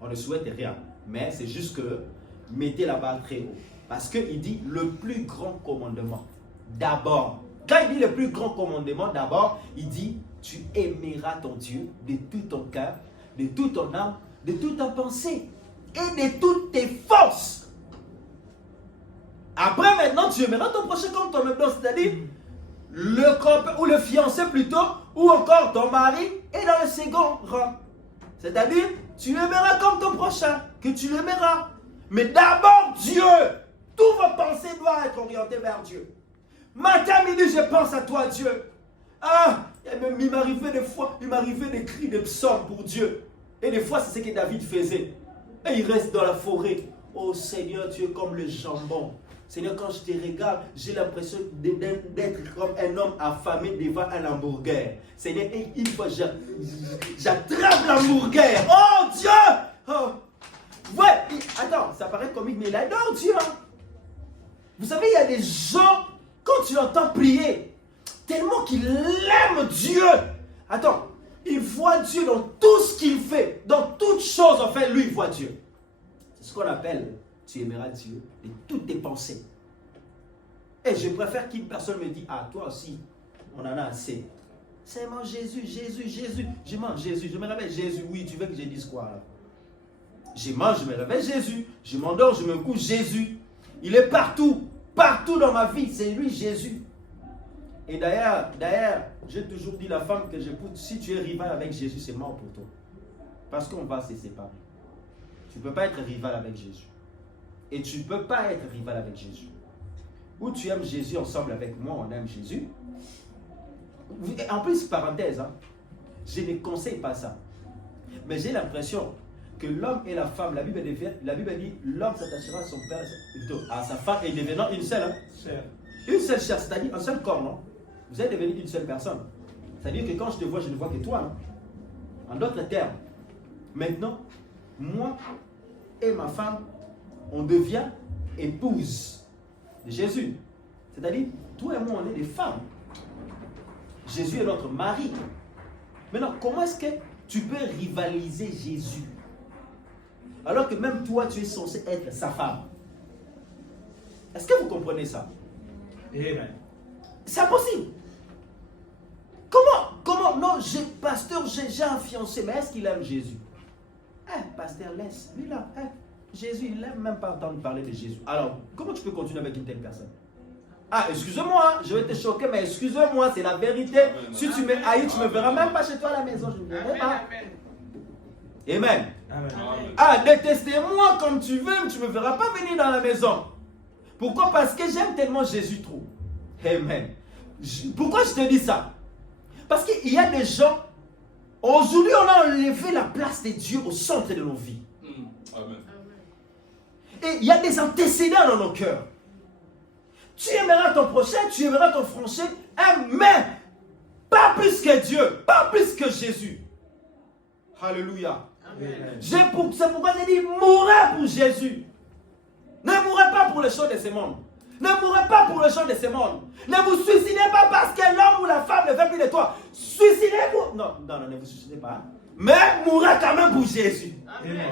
On ne souhaite rien. Mais c'est juste que mettez la barre très haut. Parce qu'il dit le plus grand commandement. D'abord. Quand il dit le plus grand commandement, d'abord, il dit tu aimeras ton Dieu de tout ton cœur, de toute ton âme, de toute ta pensée et de toutes tes forces. Après, maintenant, tu aimeras ton prochain comme toi-même. C'est-à-dire, le copain ou le fiancé plutôt, ou encore ton mari est dans le second rang. C'est-à-dire, tu aimeras comme ton prochain, que tu l'aimeras. Mais d'abord, Dieu. Toutes vos pensées doivent être orientées vers Dieu. Matin, midi, je pense à toi, Dieu. Ah, il m'arrivait des fois, il m'arrivait d'écrire des psaumes pour Dieu. Et des fois, c'est ce que David faisait. Et il reste dans la forêt. Oh Seigneur, tu es comme le jambon. Seigneur, quand je te regarde, j'ai l'impression d'être comme un homme affamé devant un hamburger. Seigneur, une fois, j'attrape l'hamburger. Oh Dieu! Oh. Ouais, attends, ça paraît comique, mais il adore Dieu. Hein? Vous savez, il y a des gens, quand tu l'entends prier, tellement qu'il aime Dieu. Attends, Il voit Dieu dans tout ce qu'il fait. Dans toutes choses, en fait, lui, il voit Dieu. C'est ce qu'on appelle, tu aimeras Dieu de toutes tes pensées. Et je préfère qu'une personne me dise, ah, toi aussi, on en a assez. C'est moi Jésus, Jésus, Jésus. Je mange Jésus, je me réveille Jésus. Oui, tu veux que je dise quoi là? Je mange, je me réveille Jésus. Je m'endors, je me couche Jésus. Il est partout, partout dans ma vie. C'est lui Jésus. Et d'ailleurs, j'ai toujours dit la femme que j'écoute, si tu es rival avec Jésus, c'est mort pour toi. Parce qu'on va se séparer. Tu ne peux pas être rival avec Jésus. Et tu ne peux pas être rival avec Jésus. Ou tu aimes Jésus ensemble avec moi, on aime Jésus. En plus, parenthèse, hein, je ne conseille pas ça. Mais j'ai l'impression que l'homme et la femme, la Bible dit, l'homme s'attachera à son père, plutôt à sa femme, et devenant une seule. Hein, une seule chair, c'est-à-dire un seul corps, non? Vous êtes devenu une seule personne. C'est-à-dire que quand je te vois, je ne vois que toi. Non? En d'autres termes, maintenant, moi et ma femme, on devient épouse de Jésus. C'est-à-dire, toi et moi, on est des femmes. Jésus est notre mari. Maintenant, comment est-ce que tu peux rivaliser Jésus? Alors que même toi, tu es censé être sa femme. Est-ce que vous comprenez ça? Amen. C'est impossible. Comment? Non, pasteur, j'ai un fiancé, mais est-ce qu'il aime Jésus? Pasteur, laisse, lui là. Jésus, il n'aime même pas entendre parler de Jésus. Alors, comment tu peux continuer avec une telle personne? Ah, excuse-moi, je vais te choquer, mais excuse-moi, c'est la vérité. Si tu me haïs, tu ne me verras même pas chez toi à la maison. Je ne verrai pas. Amen. Amen. Ah, détestez-moi comme tu veux, mais tu ne me verras pas venir dans la maison. Pourquoi? Parce que j'aime tellement Jésus trop. Amen. Pourquoi je te dis ça? Parce qu'il y a des gens, aujourd'hui on a enlevé la place de Dieu au centre de nos vies. Amen. Et il y a des antécédents dans nos cœurs. Tu aimeras ton prochain, tu aimeras ton frangin, mais pas plus que Dieu, pas plus que Jésus. Alléluia. C'est pourquoi j'ai dit, mourrez pour Jésus. Ne mourrez pas pour les choses de ce monde. Ne mourrez pas pour les choses de ce monde. Ne vous suicidez pas parce que l'homme ou la femme ne veut plus de toi. Suicidez-vous. Non, ne vous suicidez pas. Mais mourrez quand même pour Jésus. Amen.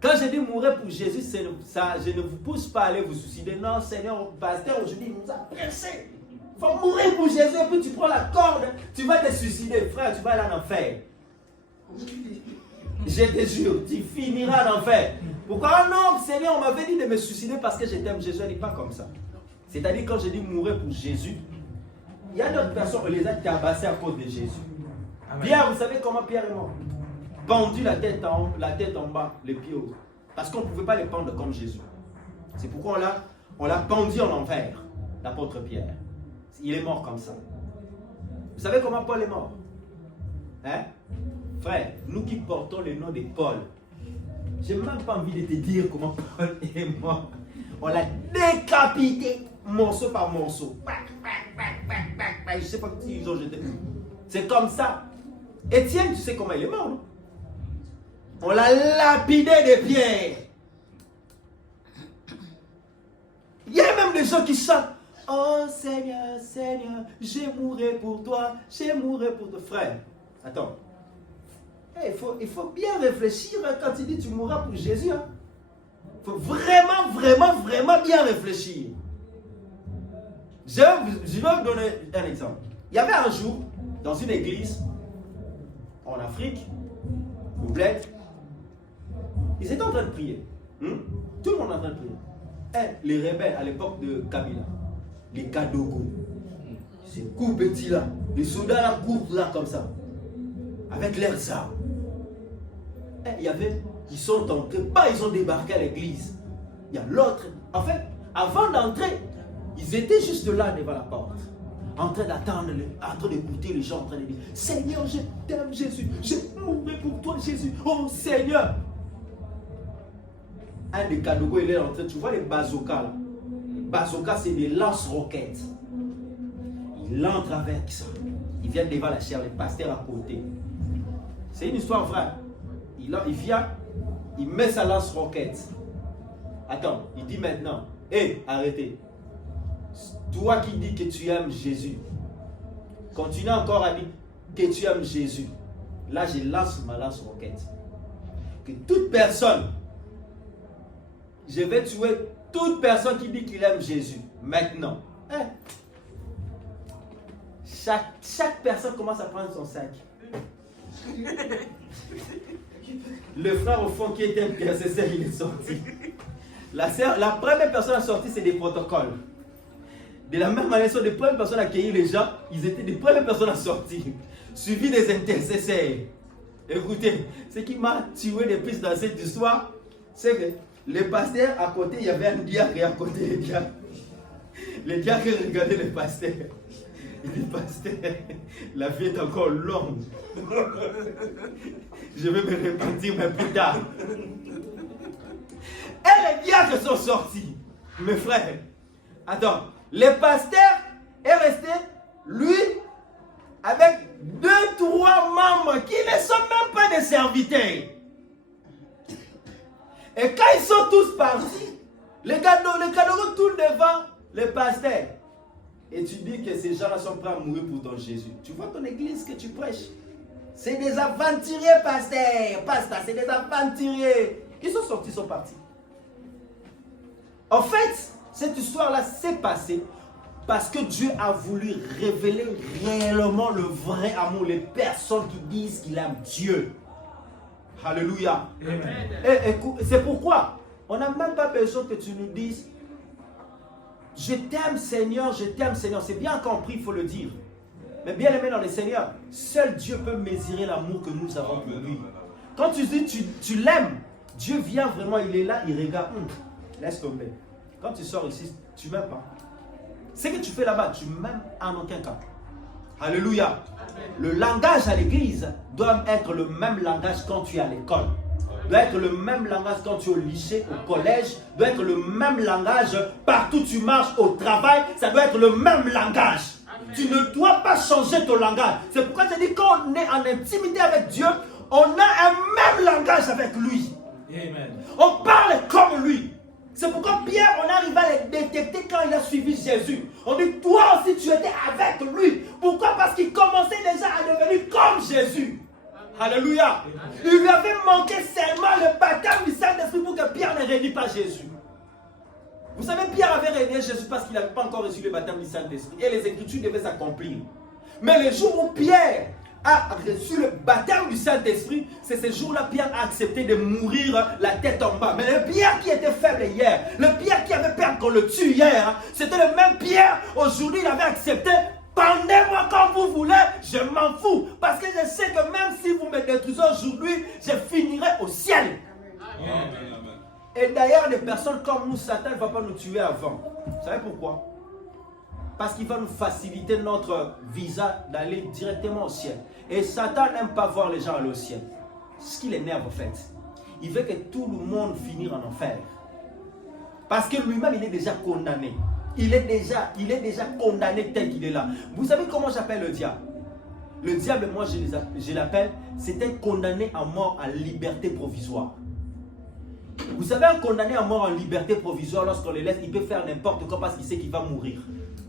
Quand je dis mourrez pour Jésus, ça, je ne vous pousse pas à aller vous suicider. Non, Seigneur, pasteur, aujourd'hui, il nous a pressé. Il faut mourir pour Jésus et puis tu prends la corde, tu vas te suicider. Frère, tu vas aller en enfer. Je te jure, tu finiras en enfer. Pourquoi? Non, Seigneur, on m'avait dit de me suicider parce que je t'aime. Jésus n'est pas comme ça. C'est-à-dire, quand je dis mourir pour Jésus, il y a d'autres personnes, on les a tabassés à cause de Jésus. Amen. Pierre, vous savez comment Pierre est mort? Pendu la tête en bas, les pieds hauts. Parce qu'on ne pouvait pas les pendre comme Jésus. C'est pourquoi on l'a pendu en enfer, l'apôtre Pierre. Il est mort comme ça. Vous savez comment Paul est mort? Hein? Frère, nous qui portons le nom de Paul, j'ai même pas envie de te dire comment Paul est mort. On l'a décapité, morceau par morceau. Je ne sais pas qui ils ont jeté. C'est comme ça. Étienne, tu sais comment il est mort, non? On l'a lapidé de pierre. Il y a même des gens qui chantent. Oh Seigneur, Seigneur, je mourrai pour toi, je mourrai pour toi. Frère, attends. Il faut bien réfléchir quand tu dis tu mourras pour Jésus. Il faut vraiment bien réfléchir. Je vais vous donner un exemple. Il y avait un jour, dans une église, en Afrique, au bled, ils étaient en train de prier. Tout le monde est en train de prier. Les rebelles à l'époque de Kabila, les Kadogo, ces coups petits là, les soldats là courent là comme ça, avec leurs armes. Ils sont entrés, ils ont débarqué à l'église. Il y a l'autre. En fait, avant d'entrer, ils étaient juste là devant la porte, en train d'attendre, en train d'écouter les gens en train de dire Seigneur, je t'aime Jésus, je mourrai pour toi Jésus, oh Seigneur. Un des Kadogo, il est entré, tu vois les bazookas là. Les bazookas, c'est des lance-roquettes. Il entre avec ça. Il vient devant la chaire, le pasteur à côté. C'est une histoire vraie. Il vient, il met sa lance-roquette. Attends, il dit maintenant, arrêtez. Toi qui dis que tu aimes Jésus, continue encore à dire, que tu aimes Jésus, là je lance ma lance roquette. Que toute personne, je vais tuer toute personne qui dit qu'il aime Jésus. Maintenant. Hein? Chaque personne commence à prendre son sac. Le frère au fond qui était intercesseur, il est sorti. La première personne à sortir, c'est des protocoles. De la même manière, ce sont des premières personnes à accueillir les gens, ils étaient des premières personnes à sortir. Suivi des intercesseurs. Écoutez, ce qui m'a tué de plus dans cette histoire, c'est que le pasteur à côté, il y avait un diacre et à côté le diacre. Le diacre regardait le pasteur. Il dit, pasteur, la vie est encore longue. Je vais me repentir, mais plus tard. Et les diacres sont sortis. Mes frères, attends, le pasteur est resté, lui, avec 2-3 membres qui ne sont même pas des serviteurs. Et quand ils sont tous partis, les cadeaux tournent devant le pasteur. Et tu dis que ces gens-là sont prêts à mourir pour ton Jésus. Tu vois ton église que tu prêches. C'est des aventuriers, pasteur, c'est des aventuriers. Ils sont sortis, ils sont partis. En fait, cette histoire-là s'est passée parce que Dieu a voulu révéler réellement le vrai amour, les personnes qui disent qu'il aime Dieu. Alléluia. Et c'est pourquoi on n'a même pas besoin que tu nous dises je t'aime Seigneur, je t'aime Seigneur. C'est bien compris, il faut le dire. Mais bien aimé dans le Seigneur, seul Dieu peut mesurer l'amour que nous avons pour lui. Quand tu dis tu l'aimes, Dieu vient vraiment, il est là, il regarde. Laisse tomber. Quand tu sors ici, tu ne m'aimes pas. Ce que tu fais là-bas, tu ne m'aimes en aucun cas. Alléluia. Le langage à l'église doit être le même langage quand tu es à l'école. Doit être le même langage quand tu es au lycée, au collège. Doit être le même langage partout où tu marches, au travail. Ça doit être le même langage. Tu ne dois pas changer ton langage. C'est pourquoi je dis quand on est en intimité avec Dieu, on a un même langage avec lui. Amen. On parle comme lui. C'est pourquoi Pierre, on arrive à le détecter quand il a suivi Jésus. On dit, toi aussi tu étais avec lui. Pourquoi? Parce qu'il commençait déjà à devenir comme Jésus. Alléluia. Il lui avait manqué seulement le baptême du Saint-Esprit pour que Pierre ne renie pas Jésus. Vous savez, Pierre avait renié Jésus parce qu'il n'avait pas encore reçu le baptême du Saint-Esprit. Et les Écritures devaient s'accomplir. Mais le jour où Pierre a reçu le baptême du Saint-Esprit, c'est ce jour-là Pierre a accepté de mourir la tête en bas. Mais le Pierre qui était faible hier, le Pierre qui avait peur qu'on le tue hier, c'était le même Pierre. Aujourd'hui, il avait accepté. Pendez-moi comme vous voulez, je m'en fous. Parce que je sais que même si vous me détruisez aujourd'hui, je finirai au ciel. Amen. Et d'ailleurs, des personnes comme nous, Satan ne va pas nous tuer avant. Vous savez pourquoi? Parce qu'il va nous faciliter notre visa d'aller directement au ciel. Et Satan n'aime pas voir les gens aller au ciel. C'est ce qui l'énerve en fait. Il veut que tout le monde finisse en enfer. Parce que lui-même, il est déjà condamné. Il est déjà condamné tel qu'il est là. Vous savez comment j'appelle le diable? Le diable, moi, je l'appelle, c'est un condamné à mort en liberté provisoire. Vous savez, un condamné à mort en liberté provisoire, lorsqu'on le laisse, il peut faire n'importe quoi parce qu'il sait qu'il va mourir.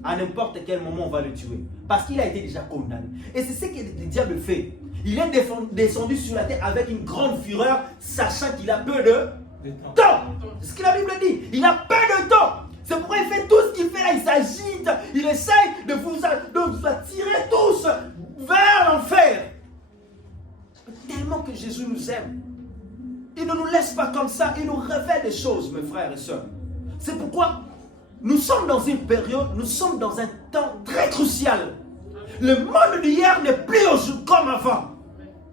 À n'importe quel moment, on va le tuer. Parce qu'il a été déjà condamné. Et c'est ce que le diable fait. Il est descendu sur la terre avec une grande fureur, sachant qu'il a peu de temps. C'est ce que la Bible dit. Il a peu de temps. C'est pourquoi il fait tout ce qu'il fait là. Il s'agite. Il essaye de vous attirer tous vers l'enfer. Tellement que Jésus nous aime. Il ne nous laisse pas comme ça. Il nous révèle des choses, mes frères et sœurs. C'est pourquoi nous sommes dans une période, nous sommes dans un temps très crucial. Le monde d'hier n'est plus comme avant.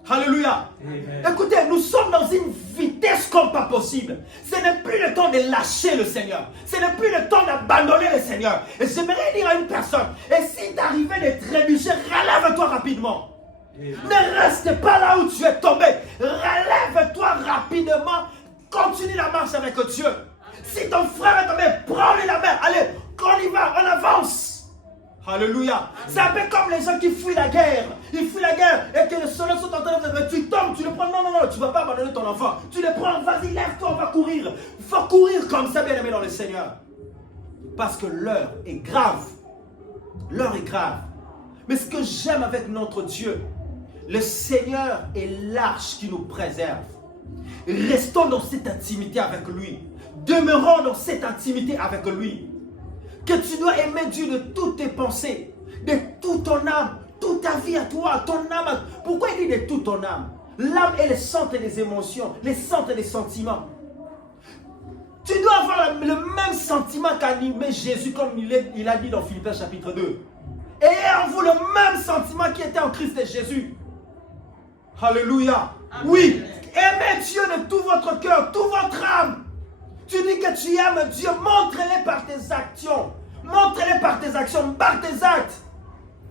Alléluia. Amen. Écoutez, nous sommes dans une vitesse comme pas possible. Ce n'est plus le temps de lâcher le Seigneur. Ce n'est plus le temps d'abandonner le Seigneur. Et j'aimerais dire à une personne, et si tu arrivais de trébucher, relève-toi rapidement. Amen. Ne reste pas là où tu es tombé. Relève-toi rapidement. Continue la marche avec Dieu. Si ton frère est tombé, prends-lui la main. Allez, on y va, on avance. Alléluia. C'est un peu comme les gens qui fuient la guerre. Ils fuient la guerre et que les soldats sont en train de... Tu tombes, tu le prends. Non, tu ne vas pas abandonner ton enfant. Tu le prends, vas-y, lève-toi, on va courir. Il faut courir comme ça, bien aimé dans le Seigneur. Parce que l'heure est grave. L'heure est grave. Mais ce que j'aime avec notre Dieu, le Seigneur est l'arche qui nous préserve. Restons dans cette intimité avec lui. Demeurons dans cette intimité avec lui. Que tu dois aimer Dieu de toutes tes pensées, de toute ton âme, toute ta vie à toi, ton âme. Pourquoi il dit de toute ton âme? L'âme est le centre des émotions, le centre des sentiments. Tu dois avoir le même sentiment qu'animait Jésus, comme il a dit dans Philippiens chapitre 2. Ayez en vous le même sentiment qui était en Christ et Jésus. Alléluia. Oui, aimez Dieu de tout votre cœur, toute votre âme. Tu dis que tu aimes Dieu, montre-le par tes actions. Montre-le par tes actions, par tes actes.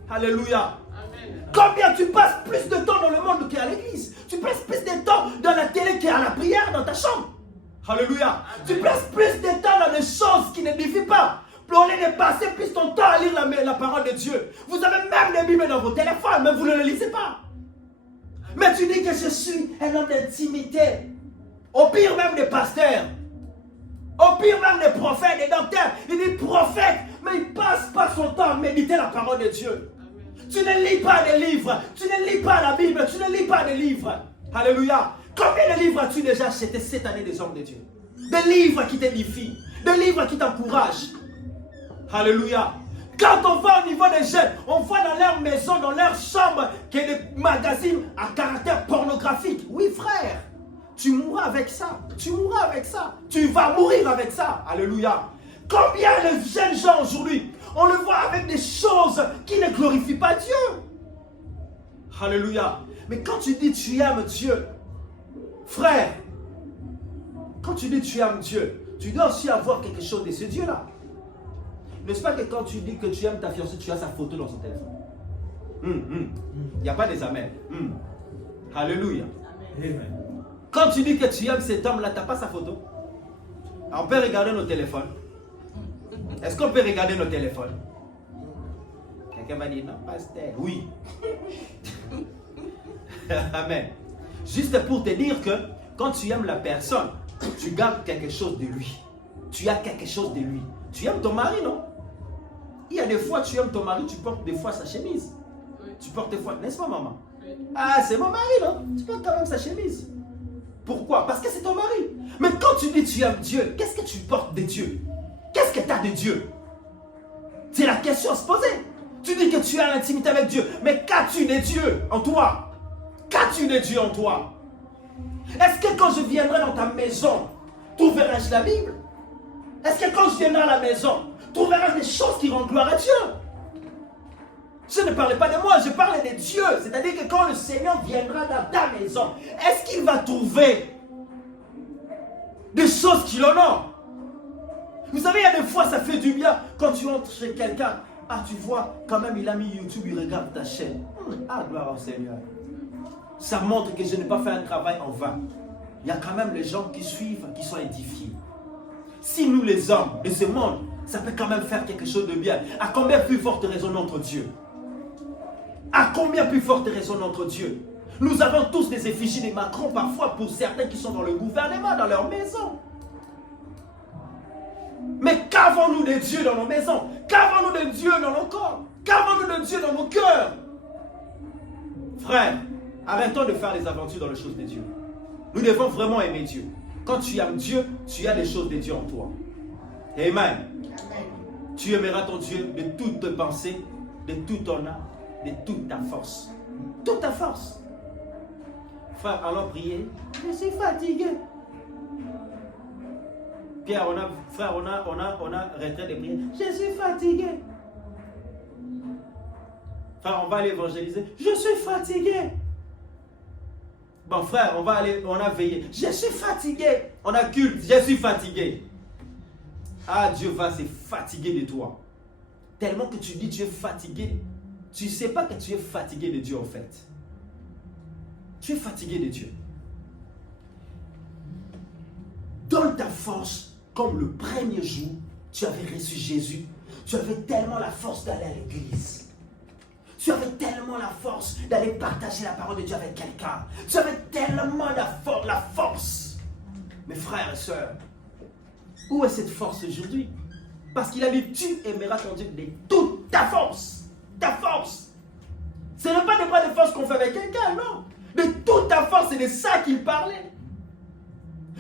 Alléluia. Amen. Combien tu passes plus de temps dans le monde qu'à l'église? Tu passes plus de temps dans la télé qu'à la prière dans ta chambre. Alléluia. Amen. Tu passes plus de temps dans des choses qui n'édifient pas. Au lieu de passer plus ton temps à lire la parole de Dieu. Vous avez même des Bibles dans vos téléphones, mais vous ne les lisez pas. Mais tu dis que je suis un homme d'intimité. Au pire même des pasteurs. Au pire même des prophètes, des docteurs. Il dit prophète, mais il passe pas son temps à méditer la parole de Dieu. Amen. Tu ne lis pas des livres. Tu ne lis pas la Bible. Tu ne lis pas des livres. Alléluia. Combien de livres as-tu déjà acheté cette année des hommes de Dieu? Des livres qui t'édifient. Des livres qui t'encouragent. Alléluia. Quand on va au niveau des jeunes, on voit dans leur maison, dans leur chambre, qu'il y a des magazines à caractère pornographique. Oui, frère. Tu mourras avec ça. Tu mourras avec ça. Tu vas mourir avec ça. Alléluia. Combien de jeunes gens aujourd'hui, on le voit avec des choses qui ne glorifient pas Dieu. Alléluia. Mais quand tu dis tu aimes Dieu, frère, quand tu dis tu aimes Dieu, tu dois aussi avoir quelque chose de ce Dieu-là. N'est-ce pas que quand tu dis que tu aimes ta fiancée, tu as sa photo dans son téléphone? Il n'y a pas des amens. Alléluia. Amen. Quand tu dis que tu aimes cet homme-là, tu n'as pas sa photo. On peut regarder nos téléphones. Est-ce qu'on peut regarder nos téléphones? Quelqu'un va dire non, pasteur. Oui. Amen. Juste pour te dire que quand tu aimes la personne, tu gardes quelque chose de lui. Tu as quelque chose de lui. Tu aimes ton mari, non? Il y a des fois, tu aimes ton mari, tu portes des fois sa chemise. Oui. Tu portes des fois, n'est-ce pas, maman? Oui. Ah, c'est mon mari, non? Tu portes quand même sa chemise. Pourquoi? Parce que c'est ton mari. Mais quand tu dis tu aimes Dieu, qu'est-ce que tu portes de Dieu? Qu'est-ce que tu as de Dieu? C'est la question à se poser. Tu dis que tu as l'intimité avec Dieu, mais qu'as-tu de Dieu en toi? Qu'as-tu de Dieu en toi? Est-ce que quand je viendrai dans ta maison, trouverai-je la Bible? Est-ce que quand je viendrai à la maison, trouverai-je des choses qui rendent gloire à Dieu? Je ne parlais pas de moi, je parlais de Dieu. C'est-à-dire que quand le Seigneur viendra dans ta maison, est-ce qu'il va trouver des choses qui l'honorent? Vous savez, il y a des fois, ça fait du bien quand tu entres chez quelqu'un. Ah, tu vois, quand même, il a mis YouTube, il regarde ta chaîne. Ah, gloire au Seigneur. Ça montre que je n'ai pas fait un travail en vain. Il y a quand même les gens qui suivent, qui sont édifiés. Si nous, les hommes de ce monde, ça peut quand même faire quelque chose de bien. À combien plus forte raison notre Dieu? À combien plus forte raison notre Dieu? Nous avons tous des effigies de Macron, parfois pour certains qui sont dans le gouvernement, dans leur maison. Mais qu'avons-nous de Dieu dans nos maisons? Qu'avons-nous de Dieu dans nos corps? Qu'avons-nous de Dieu dans nos cœurs? Frère, arrêtons de faire des aventures dans les choses de Dieu. Nous devons vraiment aimer Dieu. Quand tu aimes Dieu, tu as les choses de Dieu en toi. Amen. Amen. Tu aimeras ton Dieu de toutes tes pensées, de toute ton âme, de toute ta force. Toute ta force. Frère, allons prier. Je suis fatigué. Pierre, frère, on a retrait de prière. Je suis fatigué. Frère, on va aller évangéliser. Je suis fatigué. Bon, frère, on a veillé. Je suis fatigué. On a culte. Je suis fatigué. Ah, Dieu va se fatiguer de toi. Tellement que tu dis tu es fatigué. Tu ne sais pas que tu es fatigué de Dieu en fait. Tu es fatigué de Dieu. Donne ta force comme le premier jour, tu avais reçu Jésus. Tu avais tellement la force d'aller à l'église. Tu avais tellement la force d'aller partager la parole de Dieu avec quelqu'un. Tu avais tellement la force. Mes frères et sœurs, où est cette force aujourd'hui? Parce qu'il a dit, tu aimeras ton Dieu de toute ta force. Ta force. Ce n'est pas des bras de force qu'on fait avec quelqu'un, non. De toute ta force, c'est de ça qu'il parlait.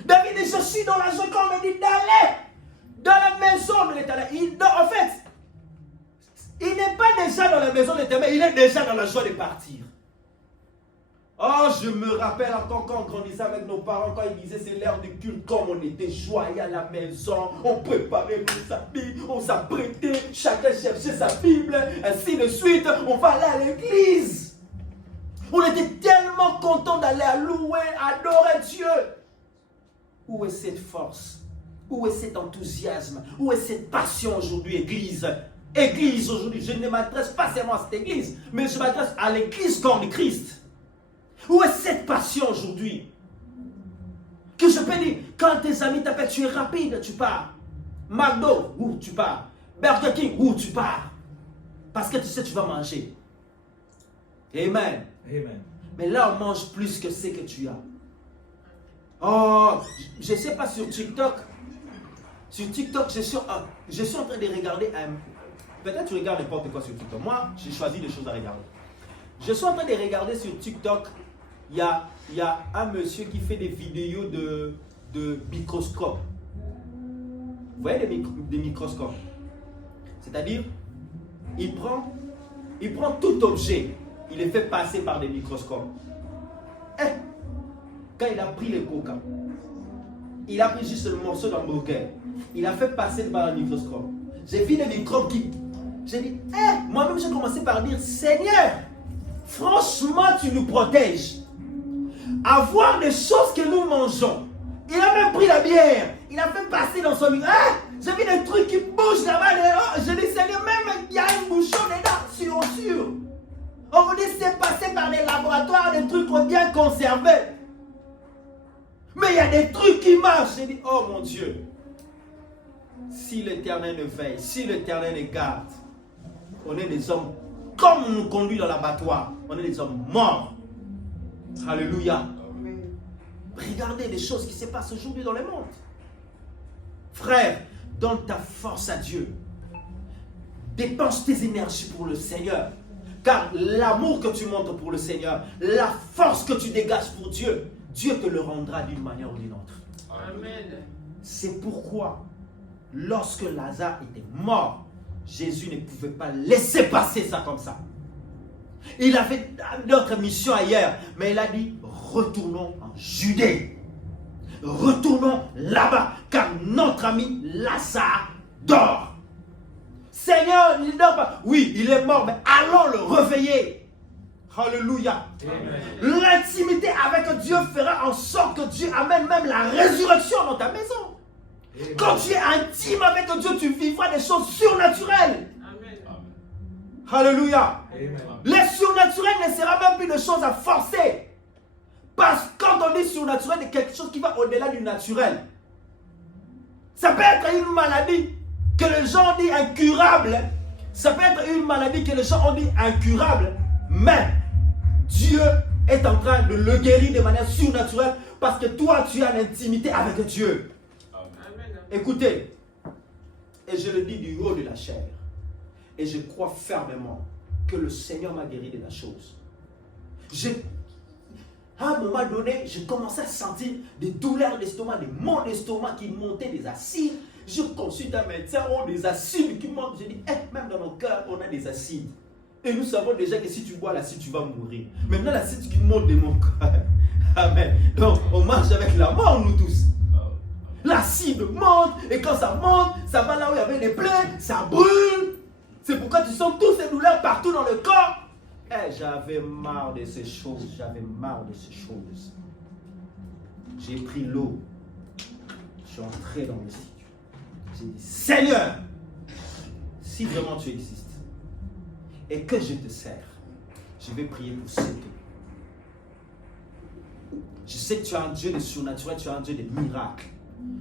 David dit, je suis dans la joie quand on me dit d'aller dans la maison de l'Éternel. En fait, il n'est pas déjà dans la maison de l'Éternel, il est déjà dans la joie de partir. Oh, je me rappelle encore quand on grandissait avec nos parents, quand ils disaient c'est l'heure du culte, comme on était joyeux à la maison, on préparait nos habits, on s'apprêtait, chacun cherchait sa Bible, ainsi de suite, on va aller à l'église. On était tellement contents d'aller à louer, adorer Dieu. Où est cette force? Où est cet enthousiasme? Où est cette passion aujourd'hui, Église? Église aujourd'hui, je ne m'adresse pas seulement à cette Église, mais je m'adresse à l'Église corps de Christ. Où est cette passion aujourd'hui? Que je peux dire, quand tes amis t'appellent, tu es rapide, tu pars. McDo, où tu pars. Burger King, où tu pars. Parce que tu sais, tu vas manger. Amen. Amen. Mais là, on mange plus que ce que tu as. Oh, je ne sais pas sur TikTok. Sur TikTok, je suis en train de regarder peut-être tu regardes n'importe quoi sur TikTok. Moi, j'ai choisi des choses à regarder. Je suis en train de regarder sur TikTok. Il y a un monsieur qui fait des vidéos de microscopes. Vous voyez des microscopes? C'est-à-dire, il prend tout objet, il les fait passer par des microscopes. Quand il a pris le coca, il a pris juste le morceau d'hamburger, il a fait passer par un microscope. J'ai vu des microbes qui... J'ai dit, moi-même j'ai commencé par dire, Seigneur, franchement tu nous protèges. Avoir des choses que nous mangeons. Il a même pris la bière. Il a fait passer dans son micro. J'ai vu des trucs qui bougent là-bas. Je dis, Seigneur, même il y a un bouchon dedans, sûr. On vous dit, c'est passé par des laboratoires, des trucs bien conservés. Mais il y a des trucs qui marchent. J'ai dit, oh mon Dieu. Si l'Éternel ne veille, si l'Éternel ne garde, on est des hommes, comme on nous conduit dans l'abattoir, on est des hommes morts. Alléluia. Regardez les choses qui se passent aujourd'hui dans le monde. Frère, donne ta force à Dieu. Dépense tes énergies pour le Seigneur. Car l'amour que tu montres pour le Seigneur, la force que tu dégages pour Dieu, Dieu te le rendra d'une manière ou d'une autre. Amen. C'est pourquoi, lorsque Lazare était mort, Jésus ne pouvait pas laisser passer ça comme ça. Il avait d'autres missions ailleurs, mais il a dit, retournons en Judée. Retournons là-bas, car notre ami Lazare dort. Seigneur, il ne dort pas. Oui, il est mort, mais allons le réveiller. Alléluia. L'intimité avec Dieu fera en sorte que Dieu amène même la résurrection dans ta maison. Amen. Quand tu es intime avec Dieu, tu vivras des choses surnaturelles. Amen. Alléluia. Amen. Les surnaturels ne sera même plus de choses à forcer. Parce que quand on dit surnaturel, c'est quelque chose qui va au-delà du naturel. Ça peut être une maladie que les gens ont dit incurable. Ça peut être une maladie que les gens ont dit incurable. Mais Dieu est en train de le guérir de manière surnaturelle parce que toi, tu as l'intimité avec Dieu. Amen. Écoutez, et je le dis du haut de la chair, et je crois fermement que le Seigneur m'a guéri de la chose. À un moment donné, je commençais à sentir des douleurs d'estomac, des maux d'estomac qui montaient, des acides. Je consulte un médecin, on a des acides qui montent. Je dis, même dans nos cœurs, on a des acides. Et nous savons déjà que si tu bois l'acide, tu vas mourir. Maintenant, l'acide qui monte de mon cœur. Amen. Donc, on marche avec la mort, nous tous. L'acide monte, et quand ça monte, ça va là où il y avait des plaies, ça brûle. C'est pourquoi tu sens toutes ces douleurs partout dans le corps. J'avais marre de ces choses, J'ai pris l'eau, je suis entré dans le studio. J'ai dit, Seigneur, si vraiment tu existes et que je te sers, je vais prier pour cette eau. Je sais que tu es un Dieu de surnaturel, tu es un Dieu de miracles.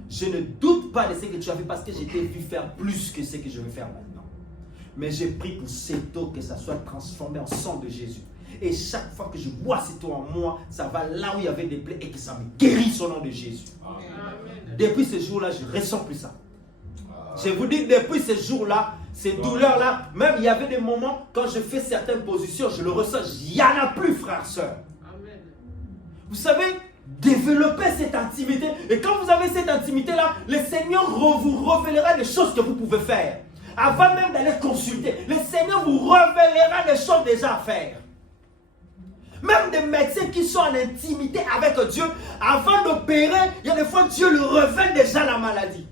Je ne doute pas de ce que tu as fait parce que je t'ai vu faire plus que ce que je vais faire maintenant. Mais j'ai pris pour cette eau que ça soit transformé en sang de Jésus. Et chaque fois que je bois cette eau en moi, ça va là où il y avait des plaies et que ça me guérit au nom de Jésus. Amen. Depuis ce jour-là, je ne ressens plus ça. Je vous dis, depuis ce jour-là, ces douleurs-là, même il y avait des moments, quand je fais certaines positions, je le ressens, il n'y en a plus, frère, soeur. Vous savez, développez cette intimité. Et quand vous avez cette intimité-là, le Seigneur vous révélera des choses que vous pouvez faire. Avant même d'aller consulter, le Seigneur vous révélera des choses déjà à faire. Même des médecins qui sont en intimité avec Dieu, avant d'opérer, il y a des fois Dieu leur révèle déjà la maladie.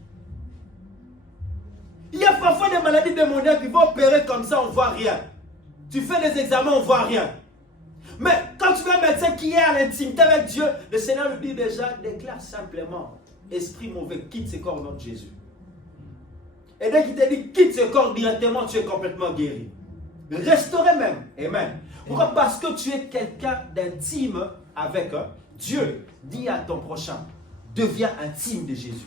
Il y a parfois des maladies démoniaques qui vont opérer comme ça, on ne voit rien. Tu fais des examens, on ne voit rien. Mais quand tu veux un médecin qui est en intimité avec Dieu, le Seigneur lui dit déjà, déclare simplement, esprit mauvais, quitte ce corps au nom de Jésus. Et dès qu'il te dit, quitte ce corps directement, tu es complètement guéri. Restauré même. Amen. Pourquoi? Parce que tu es quelqu'un d'intime avec Dieu. Dis à ton prochain, deviens intime de Jésus.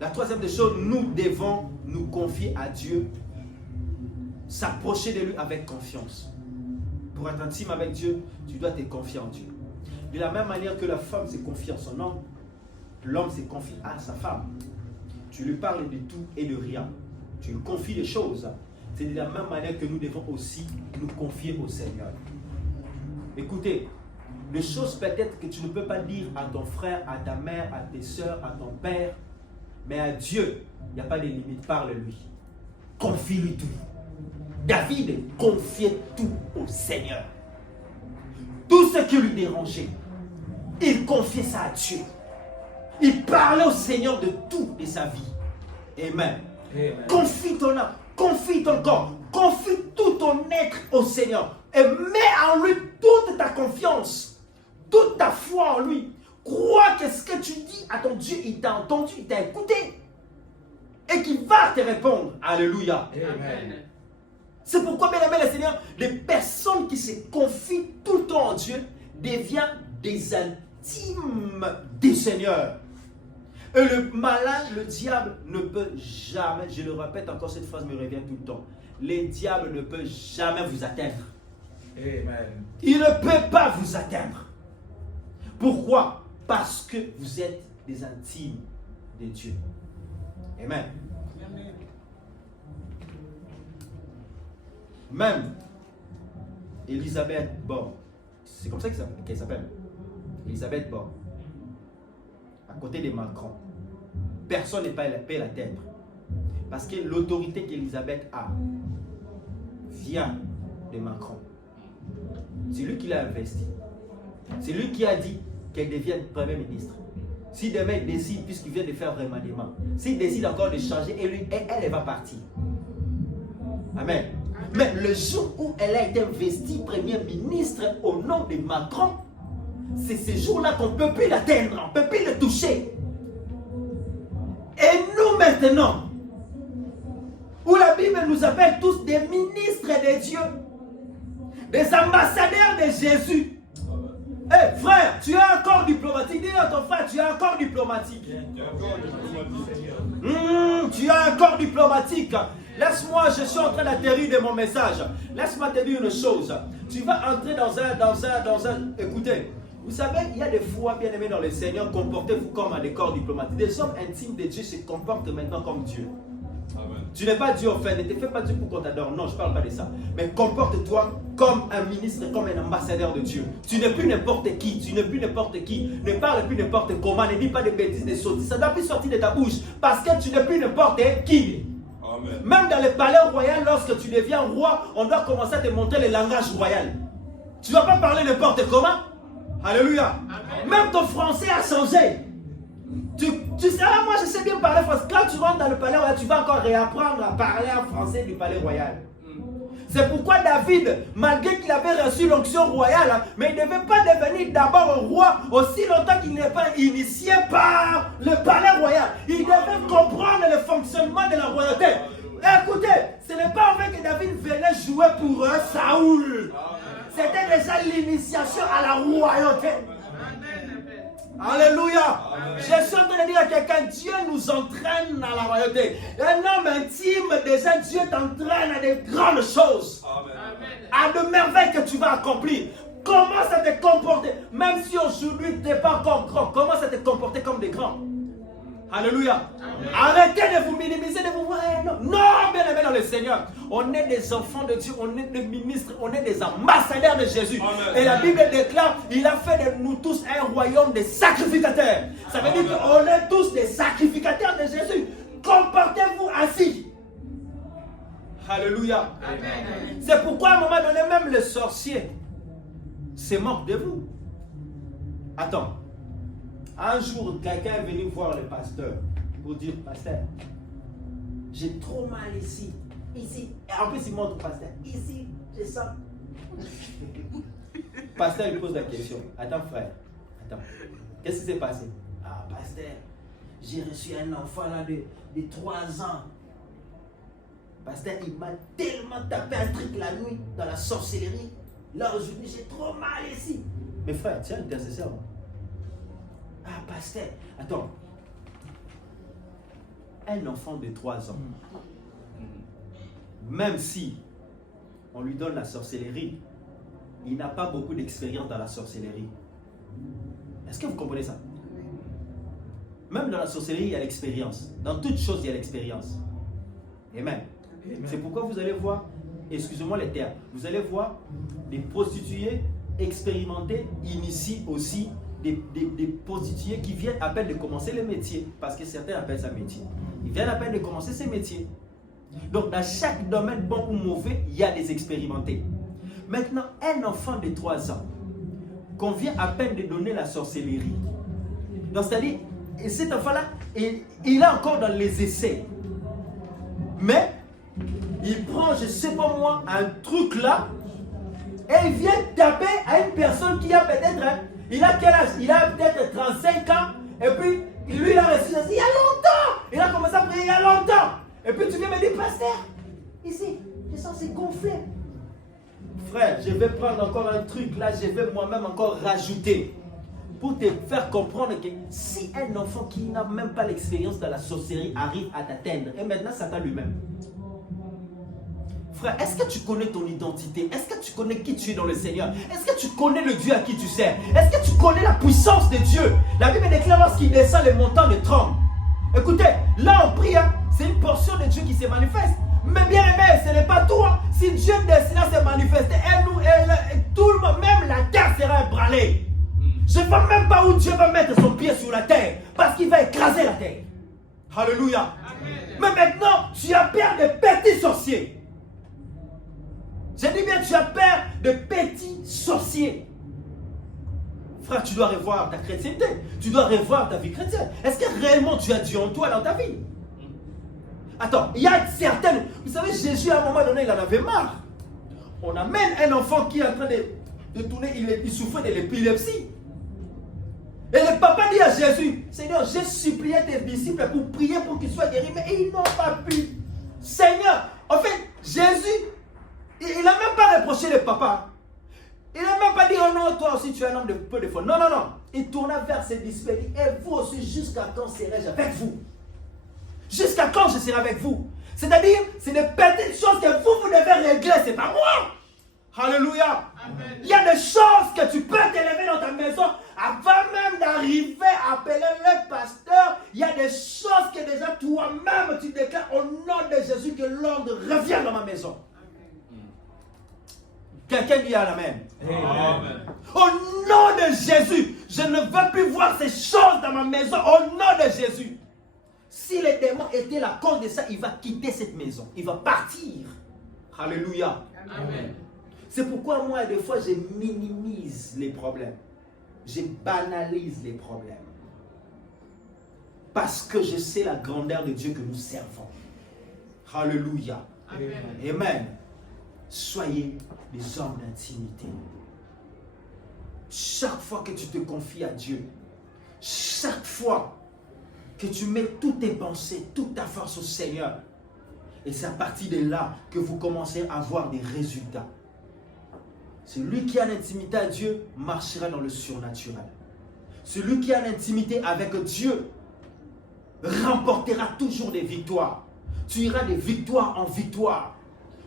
La troisième des choses, nous devons nous confier à Dieu, s'approcher de lui avec confiance. Pour être intime avec Dieu, tu dois te confier en Dieu. De la même manière que la femme se confie en son homme, l'homme se confie à sa femme. Tu lui parles de tout et de rien. Tu lui confies des choses. C'est de la même manière que nous devons aussi nous confier au Seigneur. Écoutez, des choses peut-être que tu ne peux pas dire à ton frère, à ta mère, à tes soeurs, à ton père, mais à Dieu, il n'y a pas de limite. Parle-lui. Confie-lui tout. David confiait tout au Seigneur. Tout ce qui lui dérangeait, il confiait ça à Dieu. Il parlait au Seigneur de tout de sa vie. Amen. Amen. Confie ton âme, confie ton corps, confie tout ton être au Seigneur. Et mets en lui toute ta confiance, toute ta foi en lui. Crois que ce que tu dis à ton Dieu, il t'a entendu, il t'a écouté. Et qu'il va te répondre. Alléluia. Amen. C'est pourquoi, bien aimé le Seigneur, les personnes qui se confient tout le temps en Dieu deviennent des intimes du Seigneur. Et le malin, le diable ne peut jamais, je le répète encore, cette phrase me revient tout le temps, le diable ne peut jamais vous atteindre. Amen. Il ne peut pas vous atteindre. Pourquoi? Parce que vous êtes des intimes de Dieu. Amen. Amen. Même Elisabeth Borne, c'est comme ça qu'elle s'appelle, Elisabeth Borne, à côté de Macron, personne n'est pas peut l'atteindre. Parce que l'autorité qu'Elisabeth a vient de Macron. C'est lui qui l'a investi. C'est lui qui a dit qu'elle devienne Premier ministre. Si demain il décide, puisqu'il vient de faire remaniement, s'il décide encore de changer, elle va partir. Amen. Mais le jour où elle a été investie Premier ministre au nom de Macron, c'est ce jour-là qu'on ne peut plus l'atteindre, on ne peut plus le toucher. Et nous maintenant, où la Bible nous appelle tous des ministres de Dieu, des ambassadeurs de Jésus. Hey, frère, tu as un corps diplomatique. Dis à ton frère, tu as un corps diplomatique. Tu as un corps diplomatique. Laisse-moi, je suis en train d'atterrir de mon message. Laisse-moi te dire une chose. Tu vas entrer dans un... Écoutez, vous savez, il y a des fois, bien aimés dans le Seigneur, comportez-vous comme un corps diplomatique. Des hommes intimes de Dieu se comportent maintenant comme Dieu. Amen. Tu n'es pas Dieu en fait, ne te fais pas Dieu pour qu'on t'adore. Non, je ne parle pas de ça. Mais comporte-toi comme un ministre, comme un ambassadeur de Dieu. Tu n'es plus n'importe qui, tu n'es plus n'importe qui. Ne parle plus n'importe comment, ne dis pas de bêtises, des sottises. Ça ne doit plus sortir de ta bouche parce que tu n'es plus n'importe qui. Amen. Même dans le palais royal, lorsque tu deviens roi, on doit commencer à te montrer le langage royal. Tu ne vas pas parler n'importe comment. Alléluia. Amen. Même ton français a changé. Tu sais, moi je sais bien parler français. Quand tu rentres dans le palais royal, tu vas encore réapprendre à parler en français du palais royal. C'est pourquoi David, malgré qu'il avait reçu l'onction royale, mais il ne devait pas devenir d'abord roi aussi longtemps qu'il n'est pas initié par le palais royal. Il devait comprendre le fonctionnement de la royauté. Écoutez, ce n'est pas en fait que David venait jouer pour Saoul. C'était déjà l'initiation à la royauté. Alléluia. Je suis en train de dire à quelqu'un, Dieu nous entraîne à la royauté. Un homme intime, déjà Dieu t'entraîne à de grandes choses. Amen. À de merveilles que tu vas accomplir. Commence à te comporter, même si aujourd'hui tu n'es pas encore grand, commence à te comporter comme des grands. Alléluia. Arrêtez de vous minimiser, de vous voir. Non, non, bien aimé dans le Seigneur. On est des enfants de Dieu, on est des ministres, on est des ambassadeurs de Jésus. Amen. Et la Bible déclare, il a fait de nous tous un royaume de sacrificateurs. Ça veut dire qu'on est tous des sacrificateurs de Jésus. Comportez-vous ainsi. Alléluia. Amen. C'est pourquoi à un moment donné, même le sorcier se moque de vous. Attends. Un jour, quelqu'un est venu voir le pasteur pour dire, pasteur, j'ai trop mal ici. Ici. Et en plus, il montre au pasteur. Ici, je sens. Pasteur, il pose la question. Attends, frère. Attends. Qu'est-ce qui s'est passé? Ah, pasteur, j'ai reçu un enfant là de 3 ans. Pasteur, il m'a tellement tapé un truc la nuit dans la sorcellerie. Là, aujourd'hui, j'ai trop mal ici. Mais frère, tu es intercesseur. Ah, pasteur, attends. Un enfant de 3 ans, même si on lui donne la sorcellerie, il n'a pas beaucoup d'expérience dans la sorcellerie. Est-ce que vous comprenez ça? Même dans la sorcellerie, il y a l'expérience. Dans toute chose, il y a l'expérience. Amen. C'est pourquoi vous allez voir, excusez-moi les termes, vous allez voir des prostituées expérimentées, initiées aussi, des prostituées qui viennent à peine de commencer le métier, parce que certains appellent ça métier. Ils viennent à peine de commencer ces métiers. Donc dans chaque domaine, bon ou mauvais, il y a des expérimentés. Maintenant, un enfant de 3 ans, qu'on vient à peine de donner la sorcellerie. Donc c'est-à-dire, cet enfant-là, il est encore dans les essais. Mais, il prend, je ne sais pas moi, un truc là, et il vient taper à une personne qui a peut-être, il a quel âge? Il a peut-être 35 ans, et puis, lui, il a reçu ça il y a longtemps. Il a commencé à prier il y a longtemps. Et puis, tu viens me dire, pasteur, ici, je sens c'est gonflé. Frère, je vais prendre encore un truc là, je vais moi-même encore rajouter. Pour te faire comprendre que si un enfant qui n'a même pas l'expérience de la sorcellerie arrive à t'atteindre, et maintenant Satan lui-même. Frère, est-ce que tu connais ton identité? Est-ce que tu connais qui tu es dans le Seigneur? Est-ce que tu connais le Dieu à qui tu sers? Est-ce que tu connais la puissance de Dieu? La Bible déclare lorsqu'il descend les montants de tremble. Écoutez, là on prie, hein, c'est une portion de Dieu qui se manifeste. Mais bien aimé, ce n'est pas tout. Hein. Si Dieu décide à se manifester, et nous, et tout le monde, même la terre sera ébranlée. Je ne vois même pas où Dieu va mettre son pied sur la terre, parce qu'il va écraser la terre. Alléluia. Amen. Mais maintenant, tu as peur de petits sorciers. Je dis bien, tu as peur de petits sorciers. Frère, tu dois revoir ta chrétienté. Tu dois revoir ta vie chrétienne. Est-ce que réellement tu as Dieu en toi dans ta vie? Attends, il y a certaines... Vous savez, Jésus, à un moment donné, il en avait marre. On amène un enfant qui est en train de tourner, il souffrait de l'épilepsie. Et le papa dit à Jésus, Seigneur, j'ai supplié tes disciples pour prier pour qu'ils soient guéris, mais ils n'ont pas pu. Seigneur, en fait, Jésus, il n'a même pas reproché le papa. Il n'a même pas dit, oh non, toi aussi tu es un homme de peu de foi. Non, non, non. Il tourna vers ses disciples et dit, et vous aussi, jusqu'à quand serai-je avec vous? Jusqu'à quand je serai avec vous? C'est-à-dire, c'est des petites choses que vous devez régler, c'est pas moi. Alléluia. Amen. Il y a des choses que tu peux t'élever dans ta maison avant même d'arriver à appeler le pasteur. Il y a des choses que déjà toi-même tu déclares au nom de Jésus que l'ordre revient dans ma maison. Amen. Quelqu'un dit Amen. Amen. Au nom de Jésus, je ne veux plus voir ces choses dans ma maison. Au nom de Jésus. Si le démon était la cause de ça, il va quitter cette maison. Il va partir. Alléluia. Amen. C'est pourquoi moi, des fois, je minimise les problèmes. Je banalise les problèmes. Parce que je sais la grandeur de Dieu que nous servons. Alléluia. Amen. Amen. Soyez des hommes d'intimité. Chaque fois que tu te confies à Dieu, chaque fois que tu mets toutes tes pensées, toute ta force au Seigneur, et c'est à partir de là que vous commencez à avoir des résultats. Celui qui a l'intimité à Dieu marchera dans le surnaturel. Celui qui a l'intimité avec Dieu remportera toujours des victoires. Tu iras de victoire en victoire.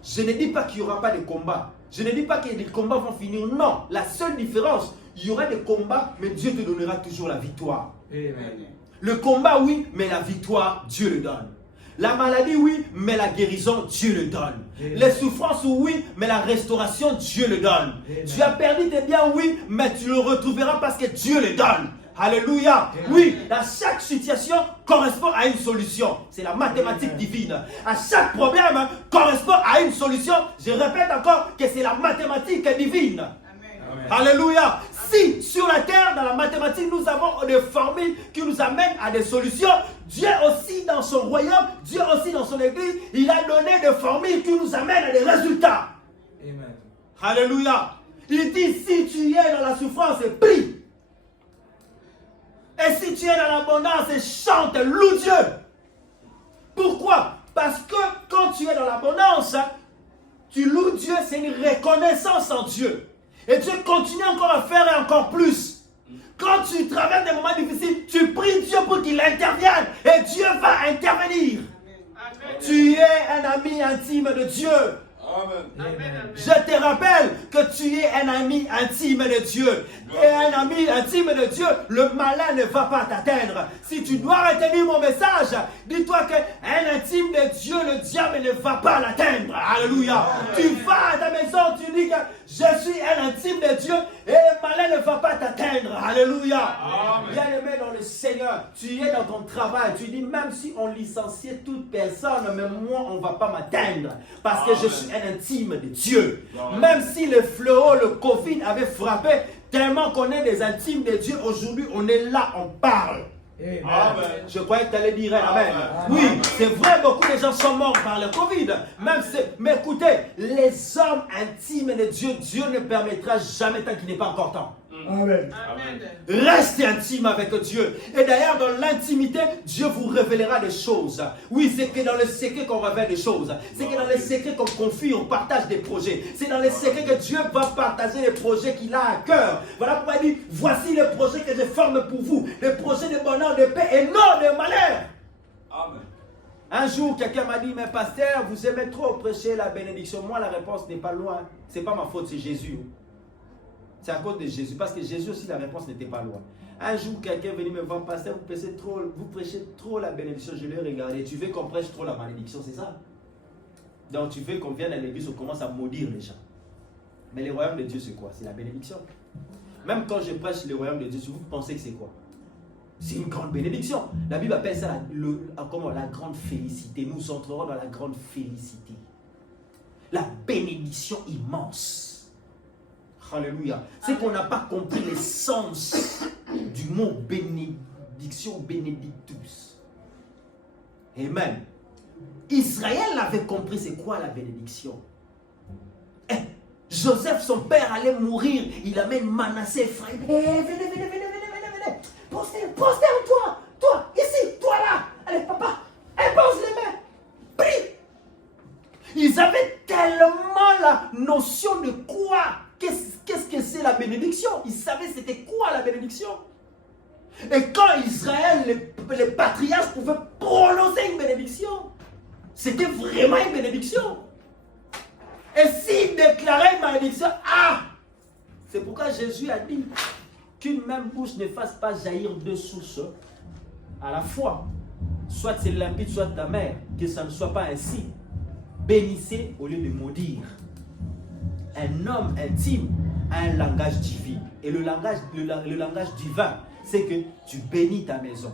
Je ne dis pas qu'il n'y aura pas de combats. Je ne dis pas que les combats vont finir. Non, la seule différence, il y aura des combats, mais Dieu te donnera toujours la victoire. Amen. Le combat, oui, mais la victoire, Dieu le donne. La maladie, oui, mais la guérison, Dieu le donne. Amen. Les souffrances, oui, mais la restauration, Dieu le donne. Amen. Tu as perdu tes biens, oui, mais tu le retrouveras parce que Dieu le donne. Alléluia. Amen. Oui, à chaque situation correspond à une solution. C'est la mathématique Amen. divine. À chaque problème correspond à une solution. Je répète encore que c'est la mathématique divine. Amen. Alléluia. Si sur la terre, dans la mathématique, nous avons des formules qui nous amènent à des solutions, Dieu aussi dans son royaume, Dieu aussi dans son église, il a donné des formules qui nous amènent à des résultats. Amen. Alléluia. Il dit, si tu es dans la souffrance, prie. Et si tu es dans l'abondance, chante, loue Dieu. Pourquoi? Parce que quand tu es dans l'abondance, tu loues Dieu, c'est une reconnaissance en Dieu. Et Dieu continue encore à faire et encore plus. Quand tu traverses des moments difficiles, tu pries Dieu pour qu'il intervienne. Et Dieu va intervenir. Amen. Tu es un ami intime de Dieu. Amen. Amen. Je te rappelle que tu es un ami intime de Dieu. Et un ami intime de Dieu, le malin ne va pas t'atteindre. Si tu dois retenir mon message, dis-toi qu'un intime de Dieu, le diable ne va pas l'atteindre. Alléluia. Tu vas à ta maison, tu dis que je suis un intime de Dieu et le malin ne va pas t'atteindre. Alléluia. Amen. Bien-aimé dans le Seigneur, tu es dans ton travail, tu dis même si on licencie toute personne, mais moi on ne va pas m'atteindre parce que je suis un intime de Dieu. Amen. Même si le fléau, le Covid avait frappé, tellement qu'on est des intimes de Dieu, aujourd'hui on est là, on parle. Amen. Amen. Je croyais que tu allais dire Amen. Amen. Oui, c'est vrai, beaucoup de gens sont morts par le Covid. Mais écoutez, les hommes intimes de Dieu, Dieu ne permettra jamais tant qu'il n'est pas encore temps. Amen. Amen. Restez intime avec Dieu. Et d'ailleurs, dans l'intimité, Dieu vous révélera des choses. Oui, c'est que dans le secret qu'on révèle des choses. C'est que dans le secret qu'on confie, on partage des projets. C'est dans le secret que Dieu va partager les projets qu'il a à cœur. Voilà pourquoi il dit, voici les projets que je forme pour vous. Des projets de bonheur, de paix et non de malheur. Amen. Un jour, quelqu'un m'a dit, mais pasteur, vous aimez trop prêcher la bénédiction. Moi, la réponse n'est pas loin. Ce n'est pas ma faute, c'est Jésus. C'est à cause de Jésus. Parce que Jésus aussi, la réponse n'était pas loin. Un jour, quelqu'un est venu me voir, pasteur, vous prêchez trop la bénédiction. Je l'ai regardé. Tu veux qu'on prêche trop la malédiction, c'est ça? Donc, tu veux qu'on vienne à l'église, on commence à maudire les gens. Mais le royaume de Dieu, c'est quoi? C'est la bénédiction. Même quand je prêche le royaume de Dieu, vous pensez que c'est quoi? C'est une grande bénédiction. La Bible appelle ça la grande félicité. Nous entrerons dans la grande félicité. La bénédiction immense. Alléluia. C'est qu'on n'a pas compris l'essence du mot bénédiction, bénédictus. Amen. Israël avait compris c'est quoi la bénédiction. Joseph, son père, allait mourir. Il amène Manassé, Ephraïm. Venez. Postez en toi, ici, toi là. Allez, papa, impose les mains. Prie. Ils avaient tellement la notion de quoi. Qu'est-ce que c'est la bénédiction? Ils savaient c'était quoi la bénédiction. Et quand Israël, les patriarches pouvaient prononcer une bénédiction, c'était vraiment une bénédiction. Et s'ils déclaraient une malédiction, c'est pourquoi Jésus a dit qu'une même bouche ne fasse pas jaillir deux sources à la fois. Soit c'est limpide, soit ta mère, que ça ne soit pas ainsi. Bénissez au lieu de maudire. Un homme intime a un langage divin. Et le langage divin, c'est que tu bénis ta maison.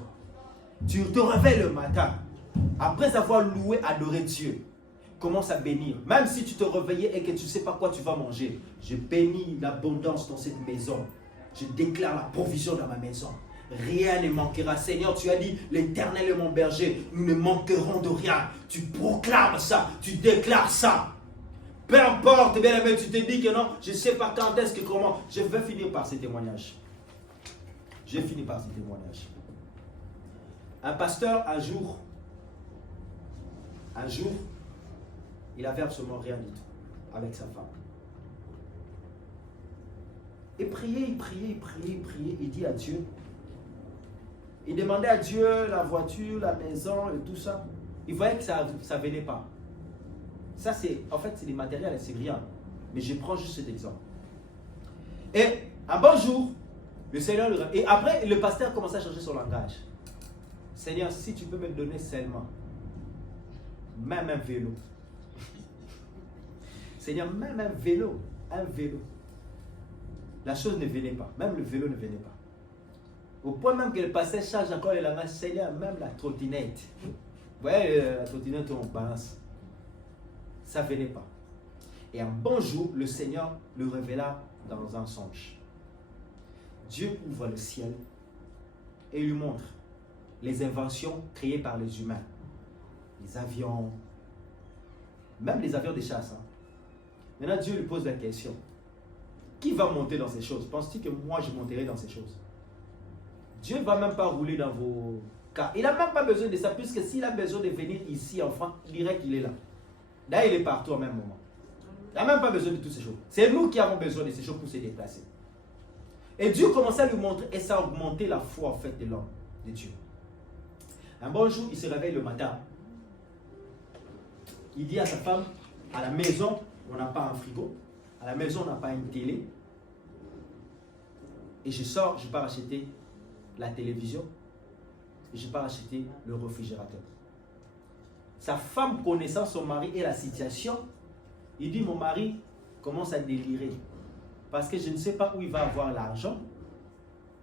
Tu te réveilles le matin. Après avoir loué, adoré Dieu, commence à bénir. Même si tu te réveillais et que tu ne sais pas quoi tu vas manger, je bénis l'abondance dans cette maison. Je déclare la provision dans ma maison. Rien ne manquera. Seigneur, tu as dit, l'Éternel est mon berger. Nous ne manquerons de rien. Tu proclames ça. Tu déclares ça. Peu importe, bien aimé, tu te dis que non, je ne sais pas quand est-ce que comment. Je vais finir par ces témoignages. Je finis par ces témoignages. Un pasteur, un jour, il avait absolument rien du tout avec sa femme. Et il priait. Il dit à Dieu. Il demandait à Dieu la voiture, la maison et tout ça. Il voyait que ça ne venait pas. Ça, c'est des matériels, c'est rien. Mais je prends juste cet exemple. Et un bon jour, le Seigneur et après, le pasteur commençait à changer son langage. Seigneur, si tu peux me donner seulement, même un vélo. Seigneur, même un vélo. La chose ne venait pas. Même le vélo ne venait pas. Au point même que le pasteur charge encore les langages. Seigneur, même la trottinette. Vous voyez, la trottinette où on balance. Ça ne venait pas. Et un bon jour, le Seigneur le révéla dans un songe. Dieu ouvre le ciel et lui montre les inventions créées par les humains. Les avions, même les avions de chasse. Hein. Maintenant, Dieu lui pose la question. Qui va monter dans ces choses? Penses-tu que moi, je monterai dans ces choses? Dieu ne va même pas rouler dans vos cas. Il n'a même pas besoin de ça, puisque s'il a besoin de venir ici en France, il dirait qu'il est là. Là, il est partout au même moment. Il n'a même pas besoin de toutes ces choses. C'est nous qui avons besoin de ces choses pour se déplacer. Et Dieu commençait à lui montrer, et ça a augmenté la foi en fait de l'homme, de Dieu. Un bon jour, il se réveille le matin. Il dit à sa femme, à la maison, on n'a pas un frigo. À la maison, on n'a pas une télé. Et je sors, je pars acheter la télévision. Et je pars acheter le réfrigérateur. Sa femme, connaissant son mari et la situation, il dit, mon mari commence à délirer. Parce que je ne sais pas où il va avoir l'argent.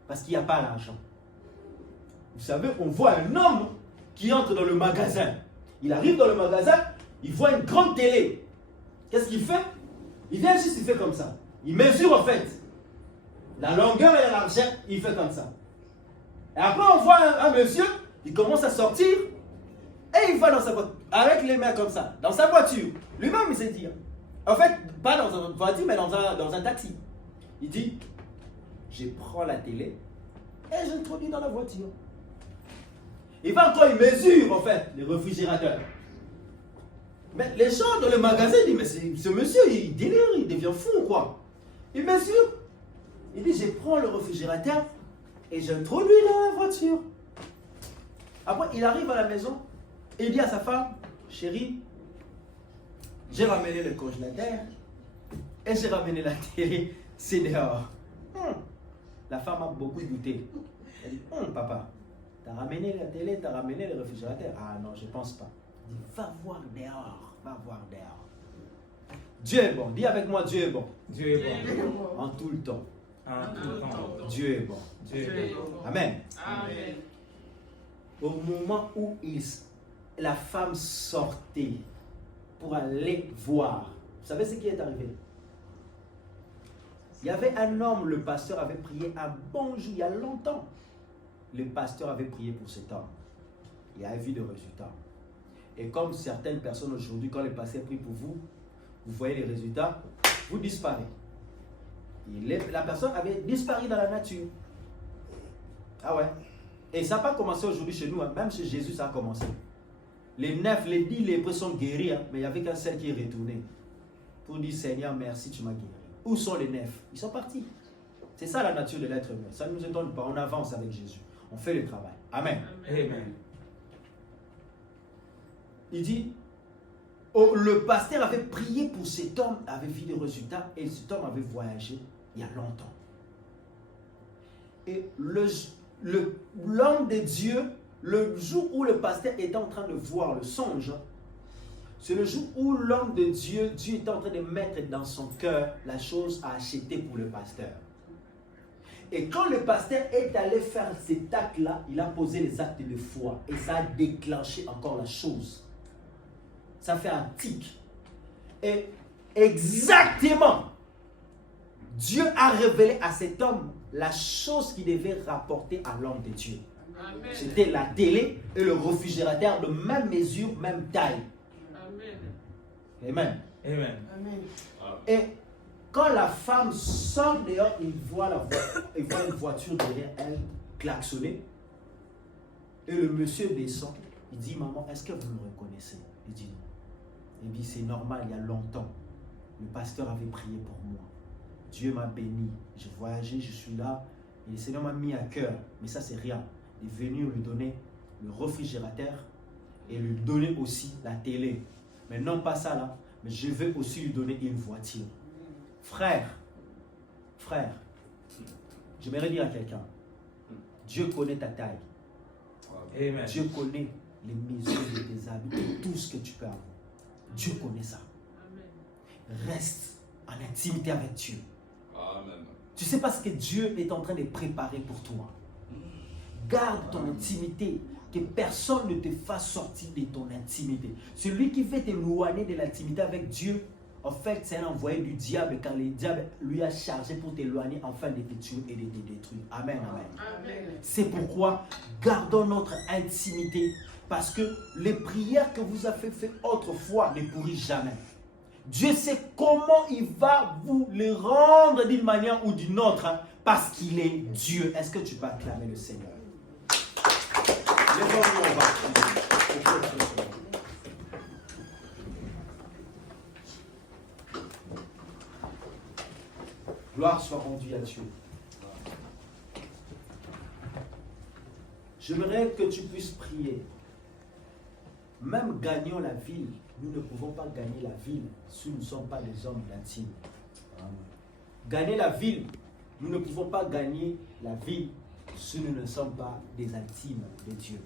Parce qu'il n'y a pas l'argent. Vous savez, on voit un homme qui entre dans le magasin. Il arrive dans le magasin, il voit une grande télé. Qu'est-ce qu'il fait? Il vient juste, il fait comme ça. Il mesure en fait la longueur et la largeur, il fait comme ça. Et après, on voit un monsieur, il commence à sortir et il va dans sa voiture, avec les mains comme ça, dans sa voiture. Lui-même, il s'est dit, en fait, pas dans une voiture, mais dans un taxi. Il dit, je prends la télé et je l'introduis dans la voiture. Il va encore, il mesure en fait les réfrigérateurs. Mais les gens dans le magasin disent, mais ce monsieur, il délire, il devient fou ou quoi? Il mesure. Il dit, je prends le réfrigérateur et j'introduis dans la voiture. Après, il arrive à la maison et il dit à sa femme, chérie, j'ai ramené le congélateur et j'ai ramené la télé, c'est dehors. La femme a beaucoup douté. Elle dit, papa, t'as ramené la télé, t'as ramené le réfrigérateur? Ah non, je ne pense pas. Il dit, va voir dehors. Va voir dehors. Dieu est bon. Dis avec moi, Dieu est bon. Dieu est bon. En tout le temps. En tout le temps. Dieu est bon. Dieu est bon. Amen. Amen. Au moment où la femme sortait pour aller voir, vous savez ce qui est arrivé? Il y avait un homme, le pasteur avait prié un bon jour, il y a longtemps. Le pasteur avait prié pour cet homme. Il a vu de résultats. Et comme certaines personnes aujourd'hui, quand le pasteur prie pour vous, vous voyez les résultats, vous disparaissez. La personne avait disparu dans la nature. Ah ouais. Et ça n'a pas commencé aujourd'hui chez nous, hein. Même chez Jésus, ça a commencé. Les 9, les 10 lépreux sont guéris, hein. Mais il n'y avait qu'un seul qui est retourné. Pour dire, Seigneur, merci, tu m'as guéri. Où sont les 9? Ils sont partis. C'est ça la nature de l'être humain. Ça ne nous étonne pas, on avance avec Jésus. On fait le travail. Amen. Amen. Il dit, oh, le pasteur avait prié pour cet homme, avait vu des résultats, et cet homme avait voyagé il y a longtemps. Et l'homme de Dieu, le jour où le pasteur était en train de voir le songe, c'est le jour où l'homme de Dieu, Dieu était en train de mettre dans son cœur la chose à acheter pour le pasteur. Et quand le pasteur est allé faire cet acte-là, il a posé les actes de foi, et ça a déclenché encore la chose. Ça fait un tic. Et exactement, Dieu a révélé à cet homme la chose qui devait rapporter à l'homme de Dieu. C'était la télé et le réfrigérateur de même mesure, même taille. Amen. Amen. Et quand la femme sort dehors, il voit une voiture derrière elle klaxonner. Et le monsieur descend. Il dit, maman, est-ce que vous me reconnaissez? Il dit non. Il dit, c'est normal, il y a longtemps. Le pasteur avait prié pour moi. Dieu m'a béni. J'ai voyagé, je suis là. Et le Seigneur m'a mis à cœur. Mais ça, c'est rien. Il est venu lui donner le réfrigérateur et lui donner aussi la télé. Mais non pas ça là. Mais je vais aussi lui donner une voiture. Frère, j'aimerais dire à quelqu'un, Dieu connaît ta taille. Amen. Dieu connaît les mesures de tes habits et tout ce que tu peux avoir. Dieu connaît ça. Reste en intimité avec Dieu. Amen. Tu sais pas ce que Dieu est en train de préparer pour toi. Garde ton intimité. Que personne ne te fasse sortir de ton intimité. Celui qui veut t'éloigner de l'intimité avec Dieu, en fait, c'est un envoyé du diable, car le diable lui a chargé pour t'éloigner afin de te tuer et de te détruire. Amen, amen. C'est pourquoi gardons notre intimité, parce que les prières que vous avez faites autrefois ne pourrissent jamais. Dieu sait comment il va vous les rendre d'une manière ou d'une autre, hein, parce qu'il est Dieu. Est-ce que tu peux acclamer le Seigneur? Lève-nous, on va. Gloire soit rendue à Dieu. J'aimerais que tu puisses prier. Même gagnant la ville, nous ne pouvons pas gagner la ville si nous ne sommes pas des hommes intimes. Gagner la ville, nous ne pouvons pas gagner la ville si nous ne sommes pas des intimes de Dieu.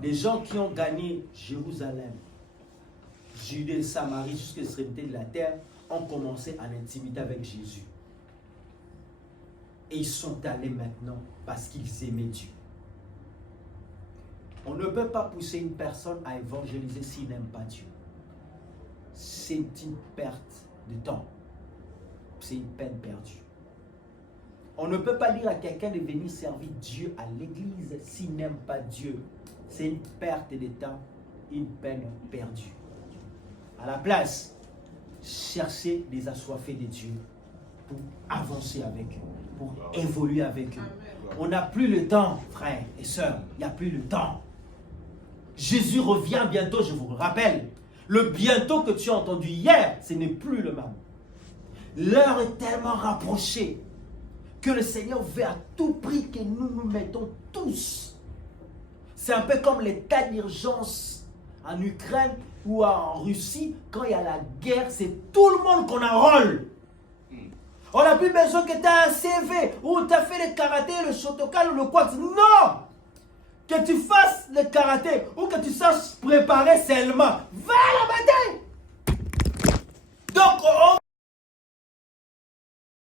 Les gens qui ont gagné Jérusalem, Judée, Samarie, jusqu'à l'extrémité de la terre, ont commencé en intimité avec Jésus. Et ils sont allés maintenant parce qu'ils aimaient Dieu. On ne peut pas pousser une personne à évangéliser s'il n'aime pas Dieu. C'est une perte de temps. C'est une peine perdue. On ne peut pas dire à quelqu'un de venir servir Dieu à l'église s'il n'aime pas Dieu. C'est une perte de temps, une peine perdue. À la place, cherchez des assoiffés de Dieu pour avancer avec eux, pour évoluer avec eux. On n'a plus le temps, frères et sœurs, il n'y a plus le temps. Jésus revient bientôt, je vous le rappelle. Le bientôt que tu as entendu hier, ce n'est plus le même. L'heure est tellement rapprochée que le Seigneur veut à tout prix que nous nous mettons tous. C'est un peu comme l'état d'urgence en Ukraine ou en Russie. Quand il y a la guerre, c'est tout le monde qu'on enrôle. On n'a plus besoin que tu aies un CV ou tu as fait le karaté, le shotokan ou le quoi. Non! Que tu fasses le karaté ou que tu saches préparer seulement. Va à la bataille!